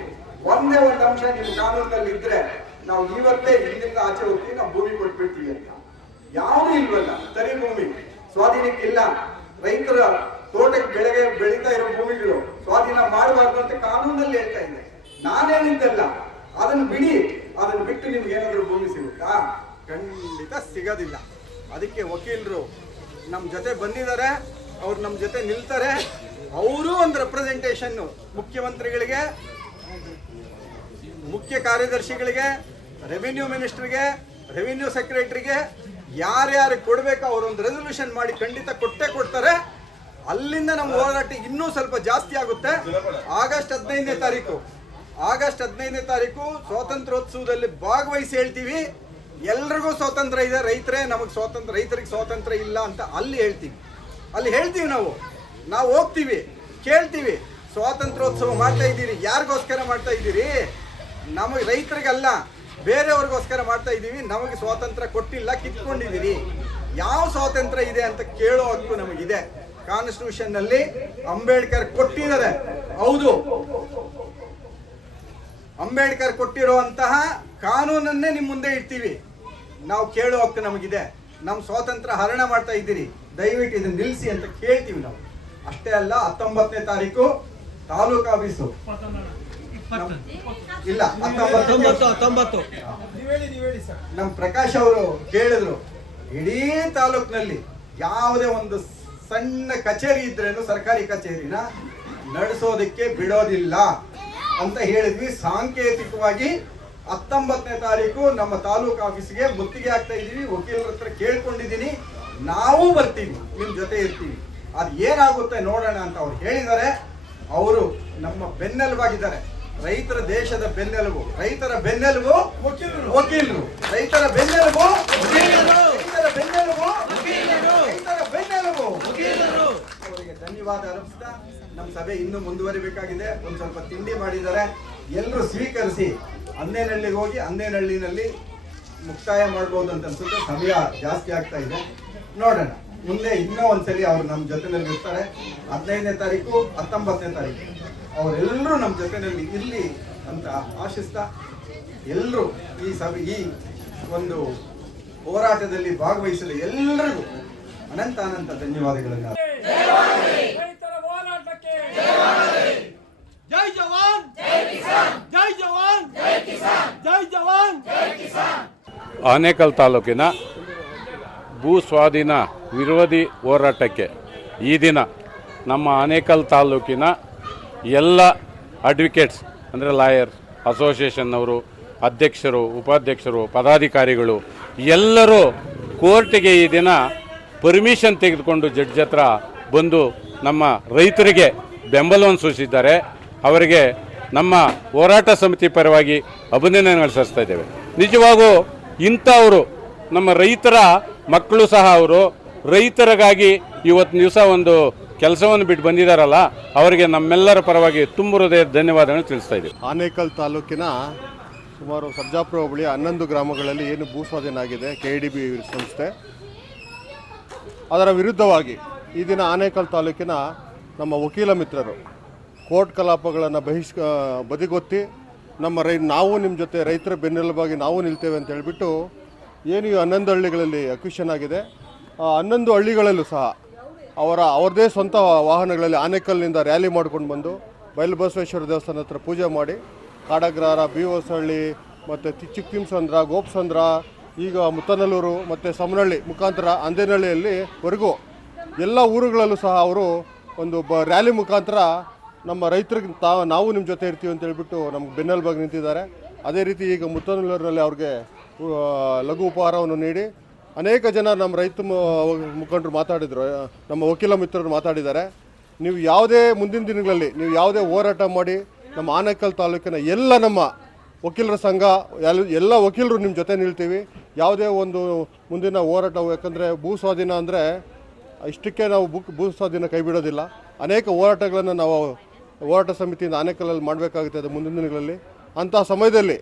ಒಂದೇ ಒಂದು ಅಂಶ ನಿಮ್ ಕಾನೂನಲ್ಲಿ ಇದ್ರೆ ನಾವು ಇವತ್ತೇ ಇಲ್ಲಿಂದ ಆಚೆ ಹೋಗ್ತೀವಿ, ನಾವು ಭೂಮಿ ಕೊಟ್ಬಿಡ್ತೀವಿ ಅಂತ. ಯಾವುದು ಇಲ್ವಲ್ಲ. ತರಿ ಭೂಮಿ ಸ್ವಾಧೀನಕ್ಕಿಲ್ಲ. ರೈತರ ತೋಟಕ್ಕೆ ಬೆಳೀತಾ ಇರೋ ಭೂಮಿಗಳು ಸ್ವಾಧೀನ ಮಾಡಬಾರ್ದು ಅಂತ ಕಾನೂನಲ್ಲಿ ಹೇಳ್ತಾ ಇದೆ. ನಾನು ಹೇಳಿದ್ದಲ್ಲ. ಅದನ್ನು ಬಿಡಿ. ಅದನ್ನು ಬಿಟ್ಟು ನಿಮ್ಗೆ ಏನಾದರೂ ಭೂಮಿ ಸಿಗುತ್ತಾ? ಖಂಡಿತ ಸಿಗೋದಿಲ್ಲ. ಅದಕ್ಕೆ ವಕೀಲರು ನಮ್ಮ ಜೊತೆ ಬಂದಿದ್ದಾರೆ, ಅವ್ರು ನಮ್ಮ ಜೊತೆ ನಿಲ್ತಾರೆ. ಅವರು ಒಂದು ರೆಪ್ರೆಸೆಂಟೇಷನ್ ಮುಖ್ಯಮಂತ್ರಿಗಳಿಗೆ, ಮುಖ್ಯ ಕಾರ್ಯದರ್ಶಿಗಳಿಗೆ, ರೆವಿನ್ಯೂ ಮಿನಿಸ್ಟರ್ಗೆ, ರೆವಿನ್ಯೂ ಸೆಕ್ರೆಟರಿಗೆ ಯಾರ್ಯಾರು ಕೊಡಬೇಕು ಅವರೊಂದು ರೆಸಲ್ಯೂಷನ್ ಮಾಡಿ ಖಂಡಿತ ಕೊಟ್ಟೇ ಕೊಡ್ತಾರೆ. ಅಲ್ಲಿಂದ ನಮ್ಮ ಹೋರಾಟ ಇನ್ನೂ ಸ್ವಲ್ಪ ಜಾಸ್ತಿ ಆಗುತ್ತೆ. ಆಗಸ್ಟ್ 15ನೇ ತಾರೀಕು ಸ್ವಾತಂತ್ರ್ಯೋತ್ಸವದಲ್ಲಿ ಭಾಗವಹಿಸಿ ಹೇಳ್ತೀವಿ. ಎಲ್ರಿಗೂ ಸ್ವಾತಂತ್ರ್ಯ ಇದೆ, ರೈತರೇ ನಮಗೆ ಸ್ವಾತಂತ್ರ್ಯ, ರೈತರಿಗೆ ಸ್ವಾತಂತ್ರ್ಯ ಇಲ್ಲ ಅಂತ ಅಲ್ಲಿ ಹೇಳ್ತೀವಿ ನಾವು ಹೋಗ್ತೀವಿ, ಕೇಳ್ತೀವಿ. ಸ್ವಾತಂತ್ರ್ಯೋತ್ಸವ ಮಾಡ್ತಾ ಇದ್ದೀರಿ, ಯಾರಿಗೋಸ್ಕರ ಮಾಡ್ತಾ ಇದ್ದೀರಿ? ನಮಗೆ ರೈತರಿಗಲ್ಲ, ಬೇರೆಯವ್ರಿಗೋಸ್ಕರ ಮಾಡ್ತಾ ಇದ್ದೀವಿ. ನಮಗೆ ಸ್ವಾತಂತ್ರ್ಯ ಕೊಟ್ಟಿಲ್ಲ, ಕಿತ್ಕೊಂಡಿದ್ದೀರಿ. ಯಾವ ಸ್ವಾತಂತ್ರ್ಯ ಇದೆ ಅಂತ ಕೇಳೋ ಹಕ್ಕು ನಮಗಿದೆ. ಕಾನ್ಸ್ಟಿಟ್ಯೂಷನ್ ನಲ್ಲಿ ಅಂಬೇಡ್ಕರ್ ಕೊಟ್ಟಿದ್ದಾರೆ, ಹೌದು. ಅಂಬೇಡ್ಕರ್ ಕೊಟ್ಟಿರುವಂತಹ ಕಾನೂನನ್ನೇ ನಿಮ್ಮ ಮುಂದೆ ಇಡ್ತೀವಿ. ನಾವು ಕೇಳೋ ಹಕ್ಕು ನಮಗಿದೆ. ನಮ್ಮ ಸ್ವಾತಂತ್ರ್ಯ ಹರಣ ಮಾಡ್ತಾ ಇದ್ದೀರಿ, ದಯವಿಟ್ಟು ಇದನ್ನ ನಿಲ್ಲಿಸಿ ಅಂತ ಕೇಳ್ತೀವಿ ನಾವು. ಅಷ್ಟೇ ಅಲ್ಲ, 19ನೇ ತಾರೀಕು ತಾಲೂಕು ಆಫೀಸು ಇಲ್ಲ, 19 ನಮ್ಮ ಪ್ರಕಾಶ್ ಅವರು ಕೇಳಿದ್ರು, ಇಡೀ ತಾಲೂಕಿನಲ್ಲಿ ಯಾವುದೇ ಒಂದು ಸಣ್ಣ ಕಚೇರಿ ಇದ್ರೇನು ಸರ್ಕಾರಿ ಕಚೇರಿನ ನಡೆಸೋದಕ್ಕೆ ಬಿಡೋದಿಲ್ಲ ಅಂತ ಹೇಳಿದ್ವಿ. ಸಾಂಕೇತಿಕವಾಗಿ 19ನೇ ತಾರೀಕು ನಮ್ಮ ತಾಲೂಕು ಆಫೀಸ್ಗೆ ಮುತ್ತಿಗೆ ಆಗ್ತಾ ಇದೀವಿ. ವಕೀಲರ ಹತ್ರ ಕೇಳ್ಕೊಂಡಿದ್ದೀನಿ, ನಾವು ಬರ್ತೀವಿ, ನಿಮ್ ಜೊತೆ ಇರ್ತೀವಿ. ಅದು ಏನಾಗುತ್ತೆ ನೋಡೋಣ ಅಂತ ಅವ್ರು ಹೇಳಿದ್ದಾರೆ. ಅವರು ನಮ್ಮ ಬೆನ್ನೆಲುಬಾಗಿದ್ದಾರೆ. ರೈತರ ದೇಶದ ಬೆನ್ನೆಲುಬು, ರೈತರ ಬೆನ್ನೆಲುಬು ವಕೀಲರು, ರೈತರ ಬೆನ್ನೆಲುಬು ರೈತರ ಬೆನ್ನೆಲುಬು ರೈತರ ಬೆನ್ನೆಲುಬು ಅವರಿಗೆ ಧನ್ಯವಾದ ಅರ್ಪಿಸ್ತಾ ನಮ್ಮ ಸಭೆ ಇನ್ನೂ ಮುಂದುವರಿಬೇಕಾಗಿದೆ. ಒಂದು ಸ್ವಲ್ಪ ತಿಂಡಿ ಮಾಡಿದ್ದಾರೆ, ಎಲ್ಲರೂ ಸ್ವೀಕರಿಸಿ ಅಂದೇನಹಳ್ಳಿಗೆ ಹೋಗಿ ಅಂದೇನಹಳ್ಳಿನಲ್ಲಿ ಮುಕ್ತಾಯ ಮಾಡ್ಬೋದು ಅಂತ ಅನ್ಸುತ್ತೆ. ಸಮಯ ಜಾಸ್ತಿ ಆಗ್ತಾ ಇದೆ, ನೋಡೋಣ. ಮುಂದೆ ಇನ್ನೂ ಒಂದ್ಸಲಿ ಅವ್ರು ನಮ್ಮ ಜೊತೆನಲ್ಲಿ ಇರ್ತಾರೆ. 15ನೇ ತಾರೀಕು 19ನೇ ತಾರೀಕು ಅವರೆಲ್ಲರೂ ನಮ್ಮ ಜೊತೆನಲ್ಲಿ ಇರಲಿ ಅಂತ ಆಶಿಸ್ತಾ, ಎಲ್ಲರೂ ಈ ಸಭೆ, ಈ ಒಂದು ಹೋರಾಟದಲ್ಲಿ ಭಾಗವಹಿಸಲು ಎಲ್ಲರಿಗೂ ಅನಂತ ಧನ್ಯವಾದಗಳನ್ನು. ರೈತರ ಹೋರಾಟಕ್ಕೆ ಜೈ ಜವಾನ್, ಜೈ ಕಿಸಾನ್, ಜೈ ಜವಾನ್, ಜೈ ಕಿಸಾನ್, ಜೈ ಜವಾನ್, ಜೈ ಕಿಸಾನ್. ಆನೇಕಲ್ ತಾಲೂಕಿನ ಭೂ ಸ್ವಾಧೀನ ವಿರೋಧಿ ಹೋರಾಟಕ್ಕೆ ಈ ದಿನ ನಮ್ಮ ಆನೇಕಲ್ ತಾಲೂಕಿನ ಎಲ್ಲ ಅಡ್ವೊಕೇಟ್ಸ್ ಅಂದರೆ ಲಾಯರ್ ಅಸೋಸಿಯೇಷನ್ನವರು, ಅಧ್ಯಕ್ಷರು, ಉಪಾಧ್ಯಕ್ಷರು, ಪದಾಧಿಕಾರಿಗಳು ಎಲ್ಲರೂ ಕೋರ್ಟಿಗೆ ಈ ದಿನ ಪರ್ಮಿಷನ್ ತೆಗೆದುಕೊಂಡು ಜಡ್ಜ್ ಹತ್ರ ಬಂದು ನಮ್ಮ ರೈತರಿಗೆ ಬೆಂಬಲವನ್ನು ಸೂಚಿಸಿದ್ದಾರೆ. ಅವರಿಗೆ ನಮ್ಮ ಹೋರಾಟ ಸಮಿತಿ ಪರವಾಗಿ ಅಭಿನಂದನೆಗಳು ಸಲ್ಲಿಸ್ತಾ ಇದ್ದೇವೆ. ನಿಜವಾಗೂ ಇಂಥವರು ನಮ್ಮ ರೈತರ ಮಕ್ಕಳು ಸಹ ಅವರು ರೈತರಿಗಾಗಿ ಇವತ್ತು ದಿವಸ ಒಂದು ಕೆಲಸವನ್ನು ಬಿಟ್ಟು ಬಂದಿದ್ದಾರಲ್ಲ, ಅವರಿಗೆ ನಮ್ಮೆಲ್ಲರ ಪರವಾಗಿ ತುಂಬ ಹೃದಯದ ಧನ್ಯವಾದಗಳನ್ನು ತಿಳಿಸ್ತಾ ಇದ್ದೀವಿ. ಆನೇಕಲ್ ತಾಲೂಕಿನ ಸುಮಾರು ಸರ್ಜಾಪುರ ಹೋಬಳಿಯ 11 ಗ್ರಾಮಗಳಲ್ಲಿ ಏನು ಭೂ ಸ್ವಾಧೀನ ಆಗಿದೆ KDB ಸಂಸ್ಥೆ, ಅದರ ವಿರುದ್ಧವಾಗಿ ಈ ದಿನ ಆನೇಕಲ್ ತಾಲೂಕಿನ ನಮ್ಮ ವಕೀಲ ಮಿತ್ರರು ಕೋರ್ಟ್ ಕಲಾಪಗಳನ್ನು ಬದಿಗೊತ್ತಿ ನಾವು ನಿಮ್ಮ ಜೊತೆ ರೈತರ ಬೆನ್ನೆಲುಬಾಗಿ ನಾವು ನಿಲ್ತೇವೆ ಅಂತ ಹೇಳಿಬಿಟ್ಟು ಏನು ಈ 11 ಹಳ್ಳಿಗಳಲ್ಲಿ ಅಕ್ವಿಷನ್ ಆಗಿದೆ, ಆ 11 ಹಳ್ಳಿಗಳಲ್ಲೂ ಸಹ ಅವ್ರದ್ದೇ ಸ್ವಂತ ವಾಹನಗಳಲ್ಲಿ ಆನೇಕಲ್ನಿಂದ ರ್ಯಾಲಿ ಮಾಡ್ಕೊಂಡು ಬಂದು ಬಯಲುಬಸವೇಶ್ವರ ದೇವಸ್ಥಾನ ಹತ್ರ ಪೂಜೆ ಮಾಡಿ ಕಾಡಗ್ರಹಾರ, BOSಹಳ್ಳಿ ಮತ್ತು ಚಿಕ್ಕತಿಮ್ಸಂದ್ರ, ಗೋಪಸಂದ್ರ, ಈಗ ಮುತ್ತನಲ್ಲೂರು ಮತ್ತು ಸಮನಹಳ್ಳಿ ಮುಖಾಂತರ ಅಂದೇನಹಳ್ಳಿಯಲ್ಲಿವರೆಗೂ ಎಲ್ಲ ಊರುಗಳಲ್ಲೂ ಸಹ ಅವರು ಒಂದು ರ್ಯಾಲಿ ಮುಖಾಂತರ ನಮ್ಮ ರೈತರಿಗೆ ನಾವು ನಿಮ್ಮ ಜೊತೆ ಇರ್ತೀವಿ ಅಂತ ಹೇಳ್ಬಿಟ್ಟು ನಮ್ಗೆ ಬೆನ್ನೆಲುಬಾಗಿ ನಿಂತಿದ್ದಾರೆ. ಅದೇ ರೀತಿ ಈಗ ಮುತ್ತನಲ್ಲೂರಿನಲ್ಲಿ ಅವ್ರಿಗೆ ಲಘು ಉಪಹಾರವನ್ನು ನೀಡಿ ಅನೇಕ ಜನ ನಮ್ಮ ರೈತ ಮುಖಂಡರು ಮಾತಾಡಿದರು, ನಮ್ಮ ವಕೀಲ ಮಿತ್ರರು ಮಾತಾಡಿದ್ದಾರೆ. ನೀವು ಯಾವುದೇ ಮುಂದಿನ ದಿನಗಳಲ್ಲಿ ನೀವು ಯಾವುದೇ ಹೋರಾಟ ಮಾಡಿ ನಮ್ಮ ಆನೇಕಲ್ ತಾಲೂಕಿನ ಎಲ್ಲ ನಮ್ಮ ವಕೀಲರ ಸಂಘ ಎಲ್ಲ ವಕೀಲರು ನಿಮ್ಮ ಜೊತೆ ನಿಲ್ತೀವಿ. ಯಾವುದೇ ಒಂದು ಮುಂದಿನ ಹೋರಾಟ, ಯಾಕಂದರೆ ಭೂ ಸ್ವಾಧೀನ ಅಂದರೆ ಇಷ್ಟಕ್ಕೆ ನಾವು ಭೂ ಸ್ವಾಧೀನ ಕೈ ಬಿಡೋದಿಲ್ಲ. ಅನೇಕ ಹೋರಾಟಗಳನ್ನು ನಾವು ಹೋರಾಟ ಸಮಿತಿಯಿಂದ ಆನೇಕಲ್ಲಲ್ಲಿ ಮಾಡಬೇಕಾಗುತ್ತದೆ ಮುಂದಿನ ದಿನಗಳಲ್ಲಿ. ಅಂಥ ಸಮಯದಲ್ಲಿ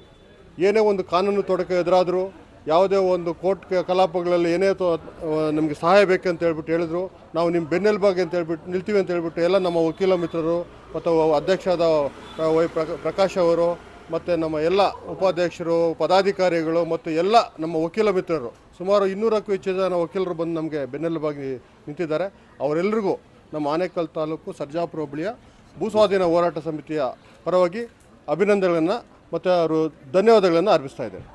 ಏನೇ ಒಂದು ಕಾನೂನು ತೊಡಕು ಎದುರಾದರೂ, ಯಾವುದೇ ಒಂದು ಕೋರ್ಟ್ ಕಲಾಪಗಳಲ್ಲಿ ಏನೇ ನಮಗೆ ಸಹಾಯ ಬೇಕಂತ ಹೇಳ್ಬಿಟ್ಟು ಹೇಳಿದ್ರು, ನಾವು ನಿಮ್ಮ ಬೆನ್ನೆಲುಬಾಗಿ ಅಂತ ಹೇಳ್ಬಿಟ್ಟು ನಿಲ್ತೀವಿ ಅಂತ ಹೇಳ್ಬಿಟ್ಟು ಎಲ್ಲ ನಮ್ಮ ವಕೀಲ ಮಿತ್ರರು ಮತ್ತು ಅಧ್ಯಕ್ಷರಾದ ಪ್ರಕಾಶ್ ಅವರು ಮತ್ತು ನಮ್ಮ ಎಲ್ಲ ಉಪಾಧ್ಯಕ್ಷರು, ಪದಾಧಿಕಾರಿಗಳು ಮತ್ತು ಎಲ್ಲ ನಮ್ಮ ವಕೀಲ ಮಿತ್ರರು ಸುಮಾರು 200ಕ್ಕೂ ಹೆಚ್ಚು ಜನ ವಕೀಲರು ಬಂದು ನಮಗೆ ಬೆನ್ನೆಲುಬಾಗಿ ನಿಂತಿದ್ದಾರೆ. ಅವರೆಲ್ಲರಿಗೂ ನಮ್ಮ ಆನೇಕಲ್ ತಾಲೂಕು ಸರ್ಜಾಪುರ ಹೋಬಳಿಯ ಭೂಸ್ವಾಧೀನ ಹೋರಾಟ ಸಮಿತಿಯ ಪರವಾಗಿ ಅಭಿನಂದನೆಗಳನ್ನು ಮತ್ತು ಅವರು ಧನ್ಯವಾದಗಳನ್ನು ಅರ್ಪಿಸ್ತಾ ಇದ್ದಾರೆ.